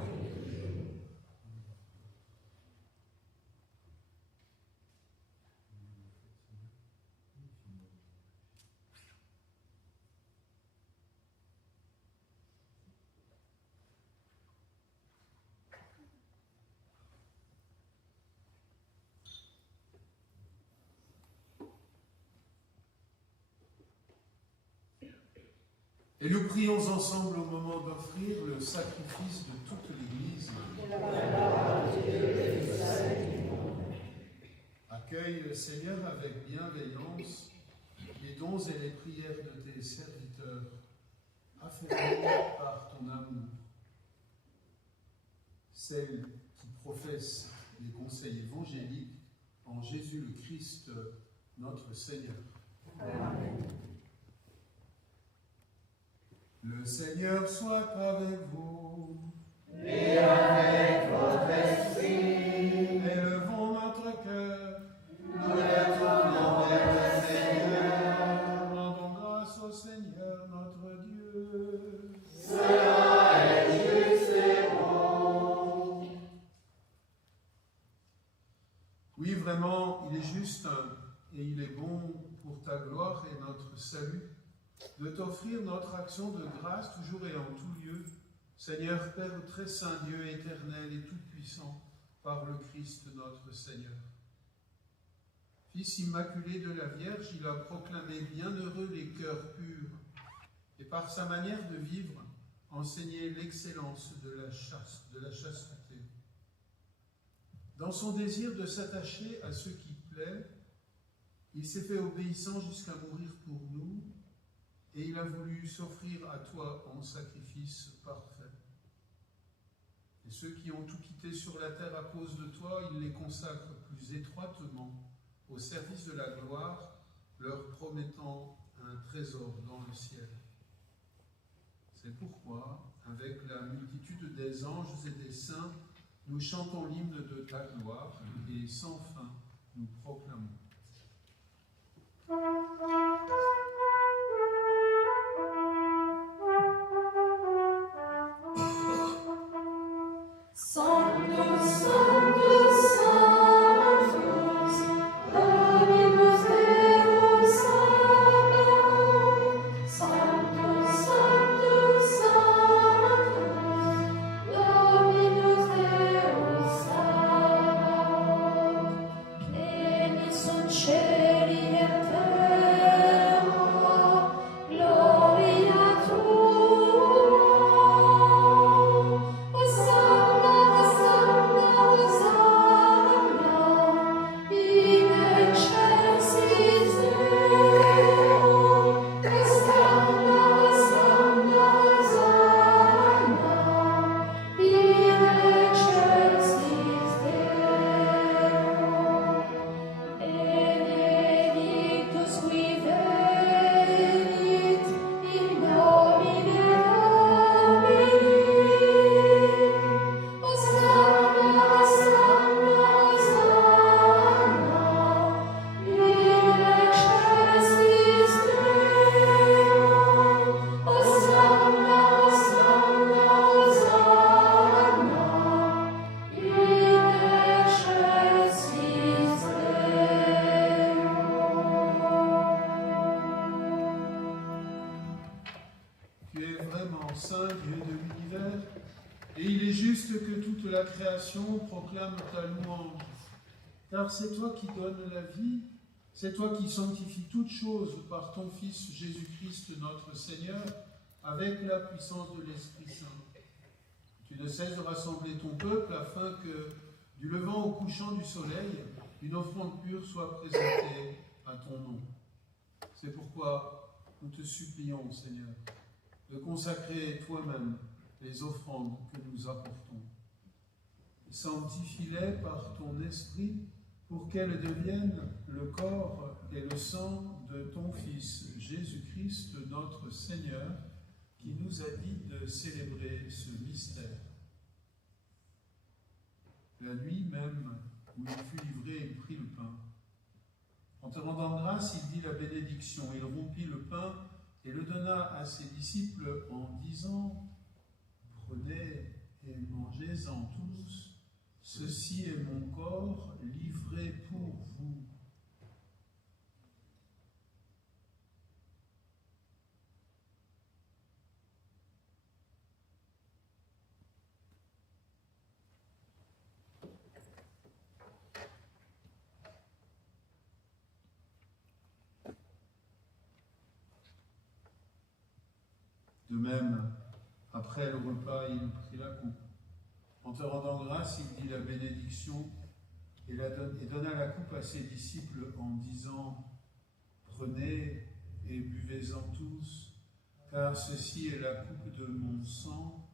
Et nous prions ensemble au moment d'offrir le sacrifice de toute l'Église. Accueille, Seigneur, avec bienveillance les dons et les prières de tes serviteurs, affermis par ton amour. Celles qui professent les conseils évangéliques en Jésus le Christ, notre Seigneur. Amen. Le Seigneur soit avec vous. Et avec votre esprit. Élevons notre cœur. Nous le tournons vers le Seigneur. Rendons grâce au Seigneur notre Dieu. Cela est juste et bon. Oui, vraiment, il est juste et il est bon pour ta gloire et notre salut de t'offrir notre action de grâce toujours et en tout lieu, Seigneur Père très saint, Dieu éternel et tout-puissant, par le Christ notre Seigneur. Fils immaculé de la Vierge, il a proclamé bienheureux les cœurs purs, et par sa manière de vivre, enseigné l'excellence de la chasteté. Dans son désir de s'attacher à ce qui plaît, il s'est fait obéissant jusqu'à mourir pour nous, et il a voulu s'offrir à toi en sacrifice parfait. Et ceux qui ont tout quitté sur la terre à cause de toi, il les consacre plus étroitement au service de la gloire, leur promettant un trésor dans le ciel. C'est pourquoi, avec la multitude des anges et des saints, nous chantons l'hymne de ta gloire et sans fin nous proclamons. Sanctus, Sanctus, Sanctus, Dominus Deus Sabaoth. Sanctus, Sanctus, Sanctus, Dominus Deus Sabaoth. Pleni sunt cieli et terra, gloria tua. Hosanna, Hosanna, Hosanna, in excelsis Deo. Hosanna, Hosanna, Hosanna, in excelsis Deo. Benedictus qui venit in nomine Domini. Hosanna, Hosanna, Hosanna, in excelsis Deo. Hosanna, Hosanna, Hosanna, in excelsis Tu es vraiment saint, Dieu de l'univers, et il est juste que toute la création proclame ta louange. Car c'est toi qui donnes la vie, c'est toi qui sanctifies toutes choses par ton Fils Jésus-Christ notre Seigneur, avec la puissance de l'Esprit Saint. Tu ne cesses de rassembler ton peuple afin que, Du levant au couchant du soleil, une offrande pure soit présentée à ton nom. C'est pourquoi nous te supplions, Seigneur, de consacrer toi-même les offrandes que nous apportons. Sanctifie-les par ton esprit pour qu'elles deviennent le corps et le sang de ton Fils, Jésus-Christ, notre Seigneur, qui nous a dit de célébrer ce mystère. La nuit même où il fut livré, il prit le pain. En te rendant grâce, il dit la bénédiction. Il rompit le pain et le donna à ses disciples en disant « Prenez et mangez-en tous. Ceci est mon corps livré pour vous. » De même, après le repas, il prit la coupe. En te rendant grâce, il dit la bénédiction et donna la coupe à ses disciples en disant « Prenez et buvez-en tous, car ceci est la coupe de mon sang,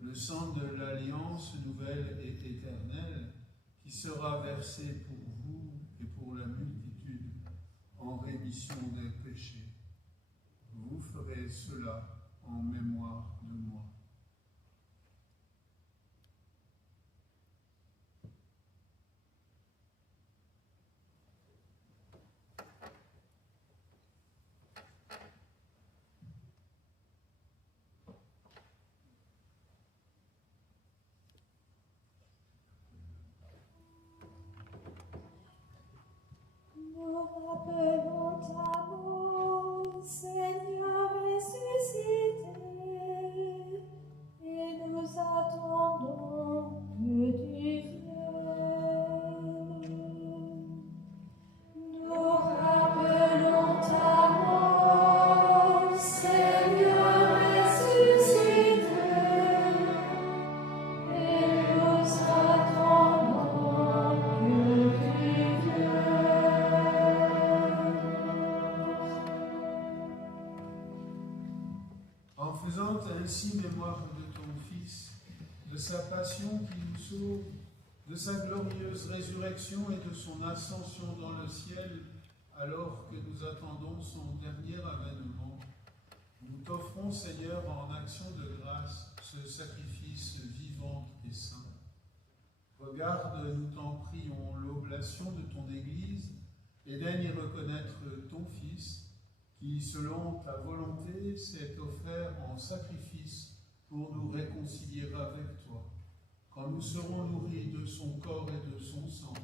le sang de l'alliance nouvelle et éternelle, qui sera versé pour vous et pour la multitude en rémission des péchés. Vous ferez cela en mémoire de moi. » Nous rappelons ta mort, Seigneur ressuscité, et nous attendons que tu viennes. Nous rappelons ta mort, Seigneur ressuscité, et nous attendons que tu viennes. En faisant ainsi mémoire de ton Fils, de sa passion qui nous sauve, de sa glorieuse résurrection et de son ascension dans le ciel, alors que nous attendons son dernier avènement, nous t'offrons, Seigneur, en action de grâce, ce sacrifice vivant et saint. Regarde, nous t'en prions, l'oblation de ton Église, et daigne y reconnaître ton Fils, qui, selon ta volonté, s'est offert en sacrifice pour nous réconcilier avec toi. Quand nous serons nourris de son corps et de son sang,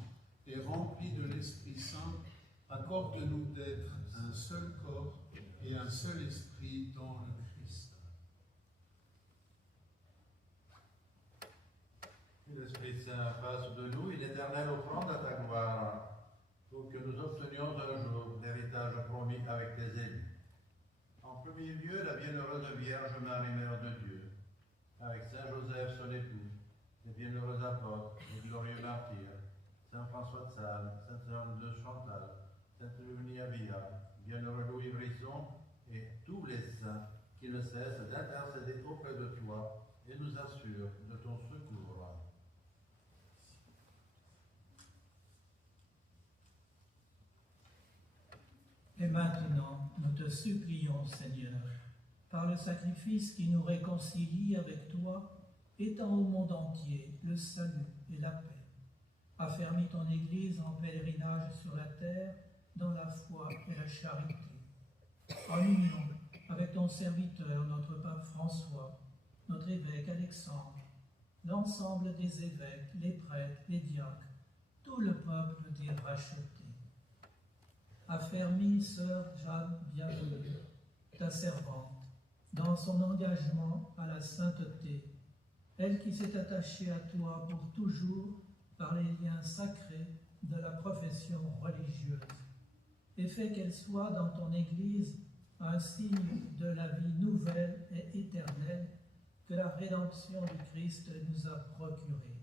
et remplis de l'Esprit Saint, accorde-nous d'être un seul corps et un seul esprit dans le Christ. Que l'Esprit Saint fasse de nous une éternelle offrande à ta gloire, pour que nous obtenions un jour l'héritage promis avec tes élus. En premier lieu, la bienheureuse Vierge Marie, Mère de Dieu, avec Saint Joseph, son époux, les bienheureux apôtres, les glorieux martyrs, Saint François de Sales, Sainte Anne de Chantal, Sainte Léonie Avila, bienheureux Louis Brisson, et tous les saints qui ne cessent d'intercéder auprès de toi et nous assurent de ton secours. Et maintenant, nous te supplions, Seigneur, par le sacrifice qui nous réconcilie avec toi, étends au monde entier le salut et la paix. Affermis ton Église en pèlerinage sur la terre, dans la foi et la charité. En union avec ton serviteur, notre pape François, notre évêque Alexandre, l'ensemble des évêques, les prêtres, les diacres, tout le peuple des rachetés. Affermis, sœur Jeanne Bienvenue, ta servante, dans son engagement à la sainteté, elle qui s'est attachée à toi pour toujours par les liens sacrés de la profession religieuse, et fais qu'elle soit dans ton Église un signe de la vie nouvelle et éternelle que la rédemption du Christ nous a procurée.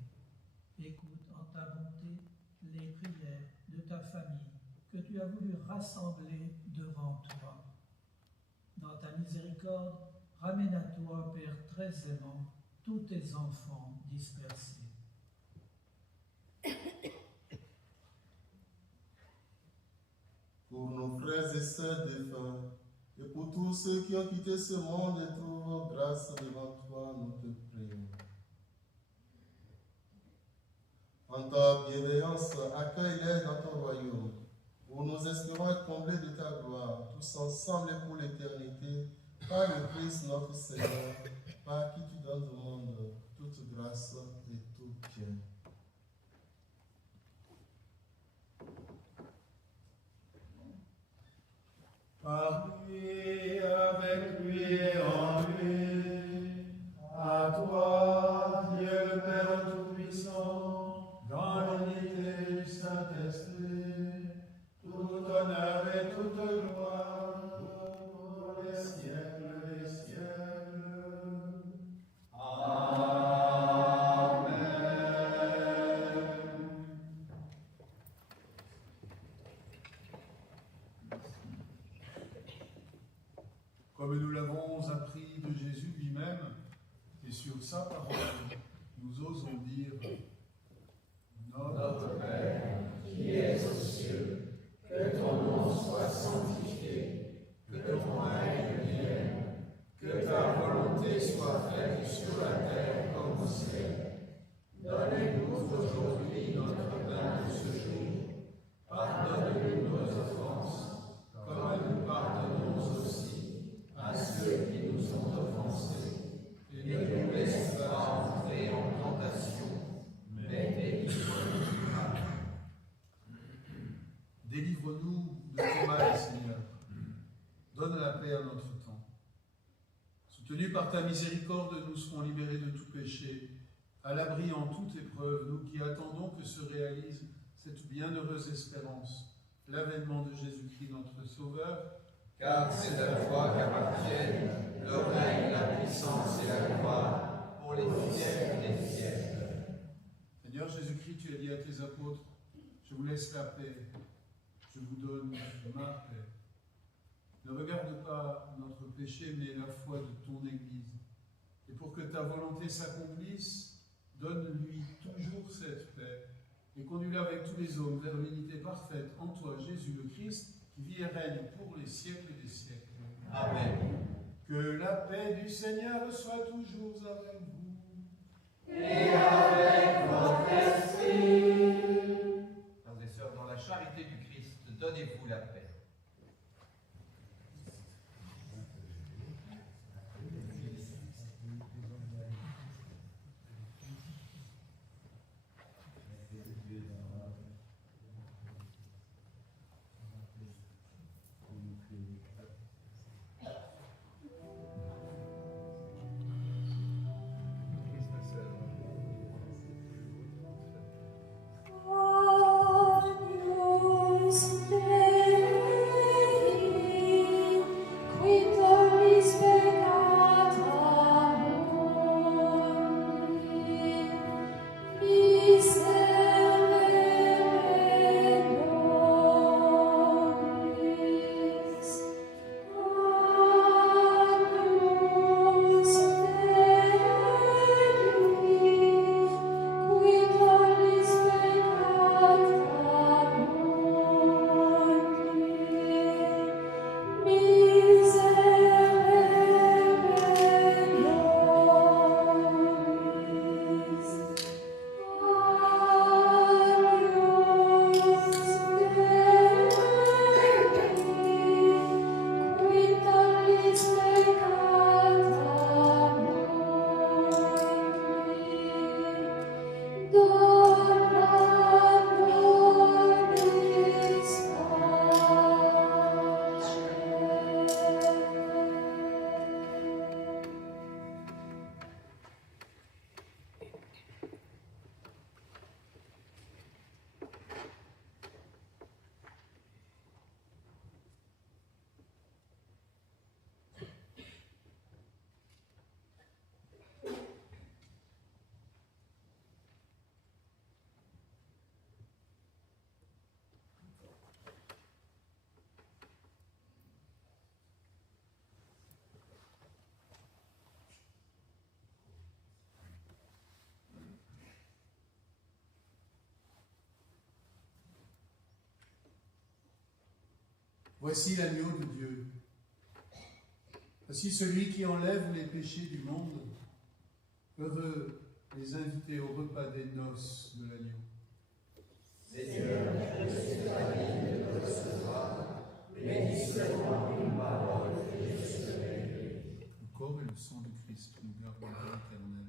Écoute en ta bonté les prières de ta famille que tu as voulu rassembler devant toi. Dans ta miséricorde, ramène à toi, Père très aimant, tous tes enfants dispersés. Pour nos frères et sœurs défunts, et pour tous ceux qui ont quitté ce monde et trouvent grâce devant toi, nous te prions. En ta bienveillance, accueille-les dans ton royaume, où nous espérons être comblés de ta gloire, tous ensemble et pour l'éternité, par le Christ notre Seigneur, par qui tu donnes au monde toute grâce et tout bien. Par lui, avec lui et en lui, à toi, Dieu le Père Tout-Puissant, dans l'unité du Saint-Esprit, tout honneur et toute gloire pour les siècles des siècles. Amen. Comme nous l'avons appris de Jésus lui-même, et sur sa parole, nous osons dire Notre Père, qui es aux cieux, que ton nom soit sanctifié, que ton règne vienne, que ta volonté soit faite sur la terre comme au ciel. Donne-nous aujourd'hui notre pain de ce jour. Pardonne-nous nos offenses, comme nous pardonnons aussi à ceux qui nous ont offensés. Et ne nous laisse pas entrer en tentation, mais délivre-nous du mal. Délivre-nous de tout mal, Seigneur. Donne la paix à notre temps. Soutenus par ta miséricorde, nous serons libérés de tout péché, à l'abri en toute épreuve, nous qui attendons que se réalise cette bienheureuse espérance, l'avènement de Jésus-Christ notre Sauveur. Car c'est à toi qu'appartiennent le règne, la puissance et la gloire pour les siècles des siècles. Seigneur Jésus-Christ, tu as dit à tes apôtres, je vous laisse la paix, je vous donne ma paix. Ne regarde pas notre péché, mais la foi de ton Église. Et pour que ta volonté s'accomplisse, donne-lui toujours cette paix, et conduis-la avec tous les hommes vers l'unité parfaite en toi, Jésus le Christ, qui vit et règne pour les siècles des siècles. Amen. Que la paix du Seigneur soit toujours avec vous. Et avec votre esprit. Frères et sœurs, dans la charité du Christ, donnez-vous la paix. Miserere Voici l'agneau de Dieu. Voici celui qui enlève les péchés du monde. Heureux les invités au repas des noces de l'agneau. Seigneur, je suis à digne de te recevoir, mais dis seulement une parole et je serai guéri. Le corps et le sang du Christ nous gardent la vie éternelle.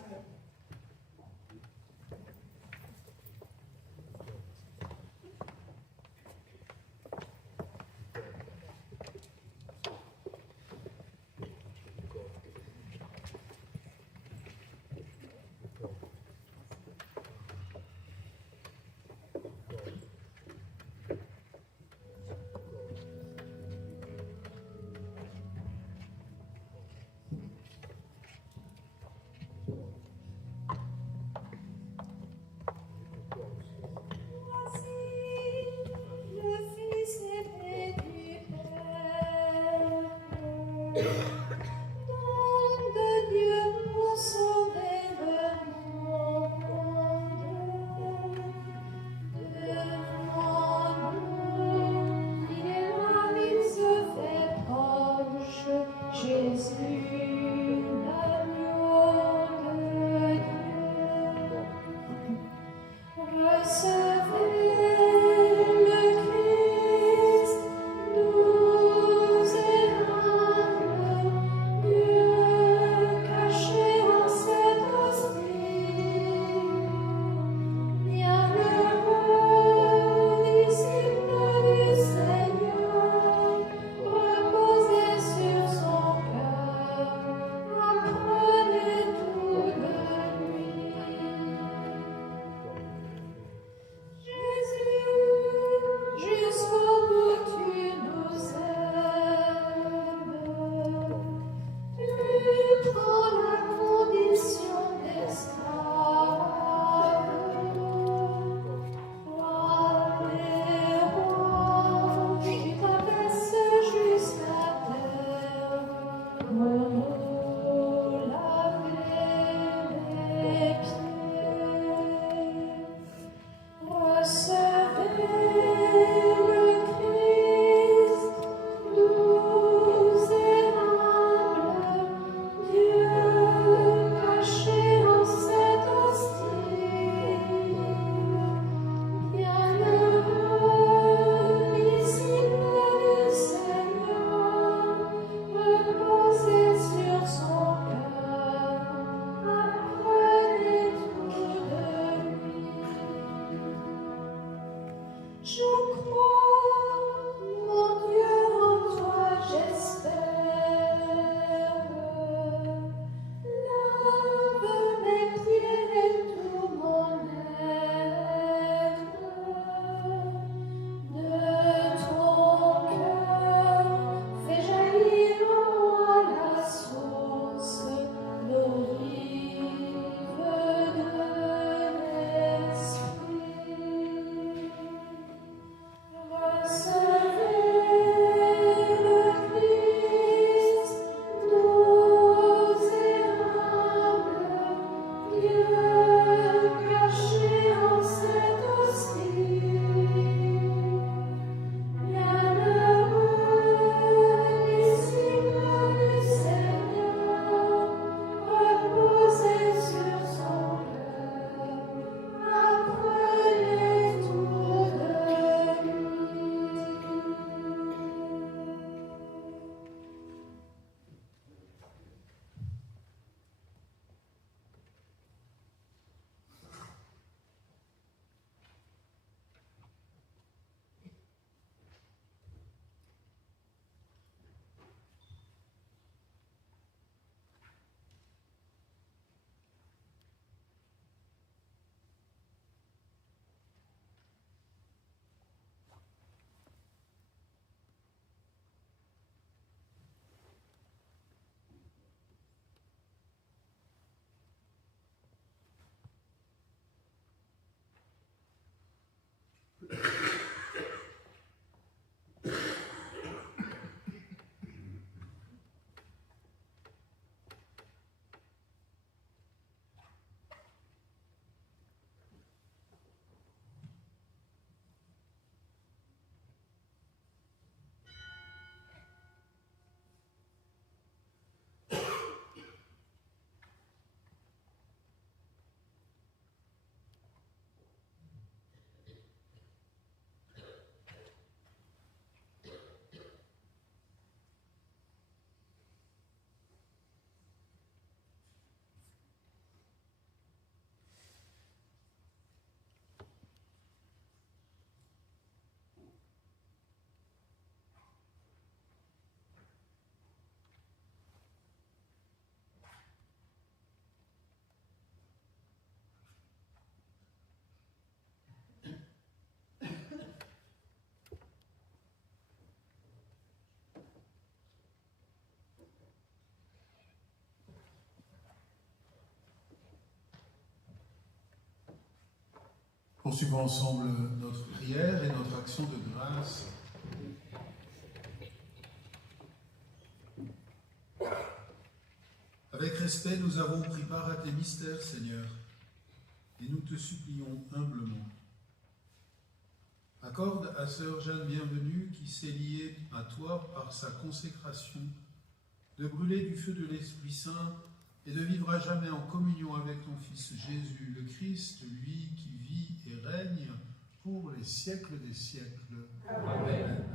Amen. Recevez le Christ, doux et humble, Poursuivons ensemble notre prière et notre action de grâce. Avec respect, nous avons pris part à tes mystères, Seigneur, et nous te supplions humblement. Accorde à Sœur Jeanne Bienvenue, qui s'est liée à toi par sa consécration, de brûler du feu de l'Esprit Saint et de vivre à jamais en communion avec ton Fils Jésus, le Christ, lui qui vit et règne pour les siècles des siècles. Amen.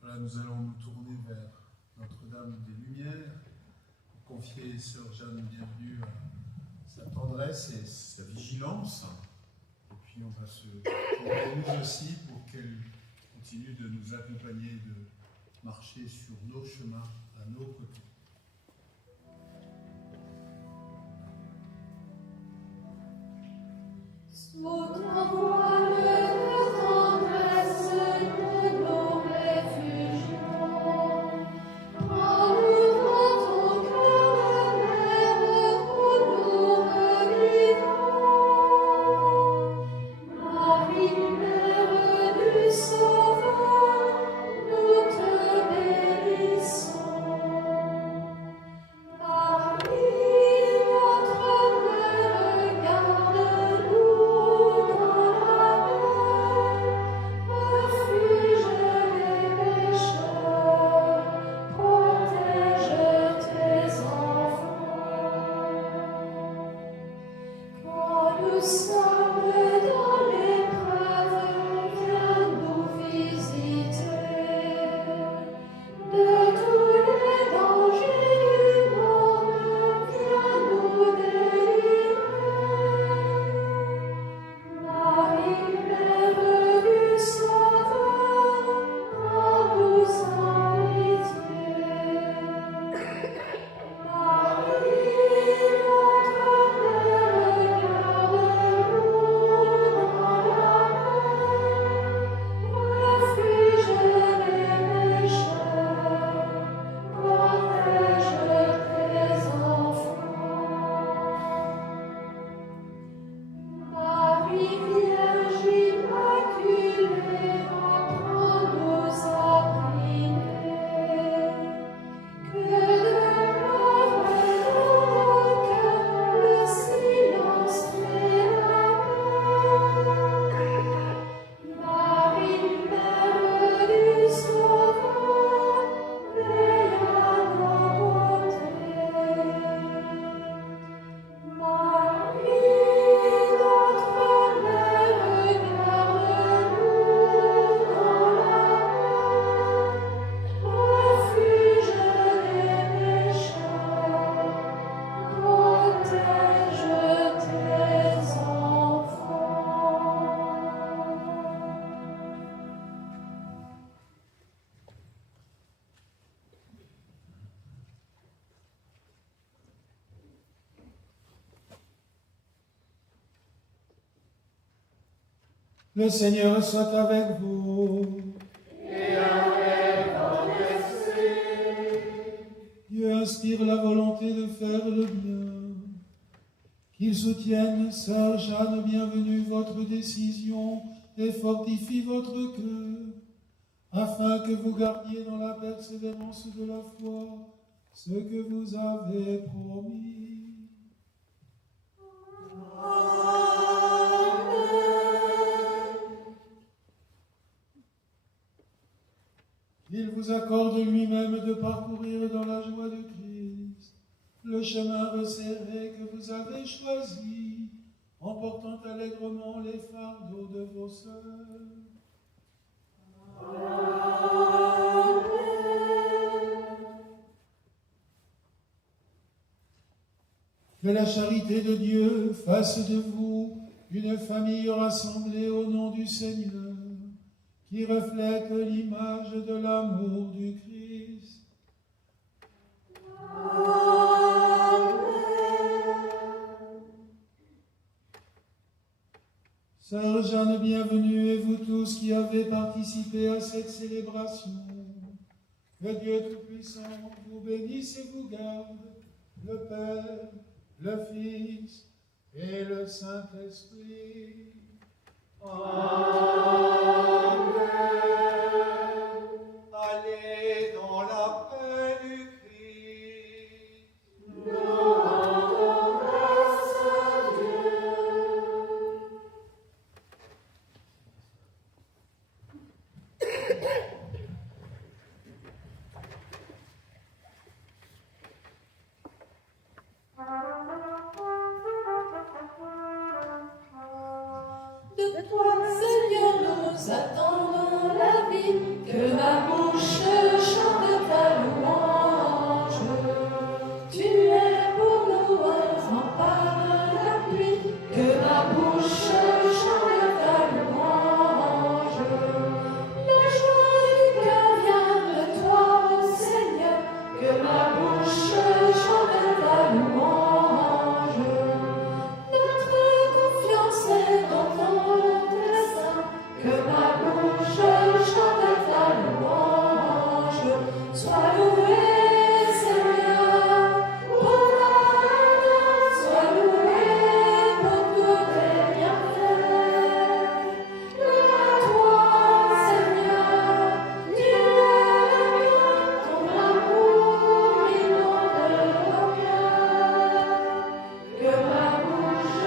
Voilà, nous allons nous tourner vers Notre-Dame des Lumières, pour confier Sœur Jeanne Bienvenue à sa tendresse et sa vigilance. Et puis on va se tourner nous aussi pour qu'elle continue de nous accompagner, de marcher sur nos chemins, à nos côtés. Sous ton voile de tendresse, nous nous réfugions. En ouvrant ton cœur de mer, où nous revivons. Marie, Mère du Sauveur, nous te bénissons. Le Seigneur soit avec vous. Et avec ton esprit. Dieu inspire la volonté de faire le bien. Qu'il soutienne, Sœur Jeanne Bienvenue, votre décision et fortifie votre cœur, afin que vous gardiez dans la persévérance de la foi ce que vous avez promis. Il vous accorde lui-même de parcourir dans la joie du Christ le chemin resserré que vous avez choisi, en portant allègrement les fardeaux de vos sœurs. Amen. Que la charité de Dieu fasse de vous une famille rassemblée au nom du Seigneur, qui reflète l'image de l'amour du Christ. Amen. Sœur Jeanne Bienvenue et vous tous qui avez participé à cette célébration, que Dieu Tout-Puissant vous bénisse et vous garde, le Père, le Fils et le Saint-Esprit. Allez dans la paix du Christ. Nous rendons grâce à Dieu. De toi, Seigneur, nous attendons la vie, que ma bouche chante ta louange. Tu es pour nous un rempart d'appui, que ma bouche chante ta louange. La joie du cœur vient de toi, ô Seigneur, que ma bouche chante ta louange. Notre confiance est dans ton destin, que ma bouche chante ta louange. Sois loué, Seigneur, pour ta grâce, sois loué pour tous tes bienfaits. Gloire à toi, Seigneur, tu es bien, ton amour inonde nos cœurs. Que ma bouche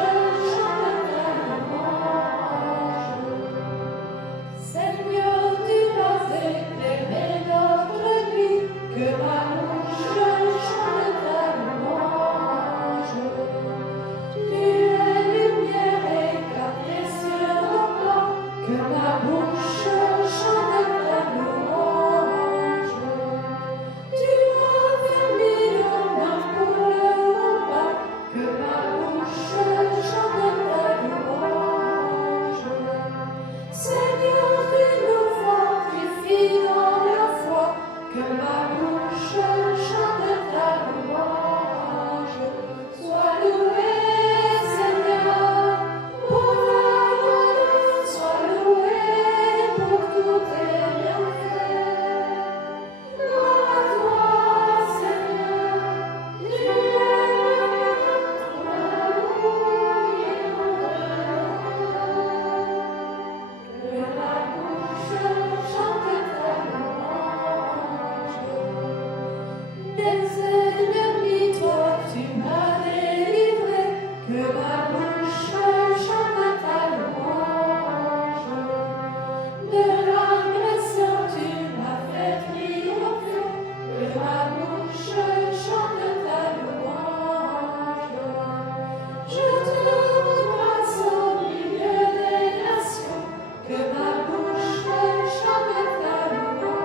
chante ta louange. Seigneur, tu vas éclairer notre nuit, que ma bouche chante ta louange. Tu es lumière éclatée sur nos pas, que ma bouche chante ta louange. Tu as fermé nos mains pour le combat, que ma bouche chante ta louange. Seigneur, tu nous fortifies dans la foi, que ma bouche chante ta louange. Sois loué, Seigneur, pour ta grâce, sois loué pour tous tes bienfaits. Gloire à toi, Seigneur, tu es le bien, ton amour inonde nos cœurs. Que ma bouche chante ta louange. Des ennemis, toi, tu m'as délivré, que ma bouche chante ta louange. De l'agresseur, tu m'as fait triompher, que ma bouche chante ta louange. Je te rends grâce au milieu des nations, que ma bouche chante ta louange.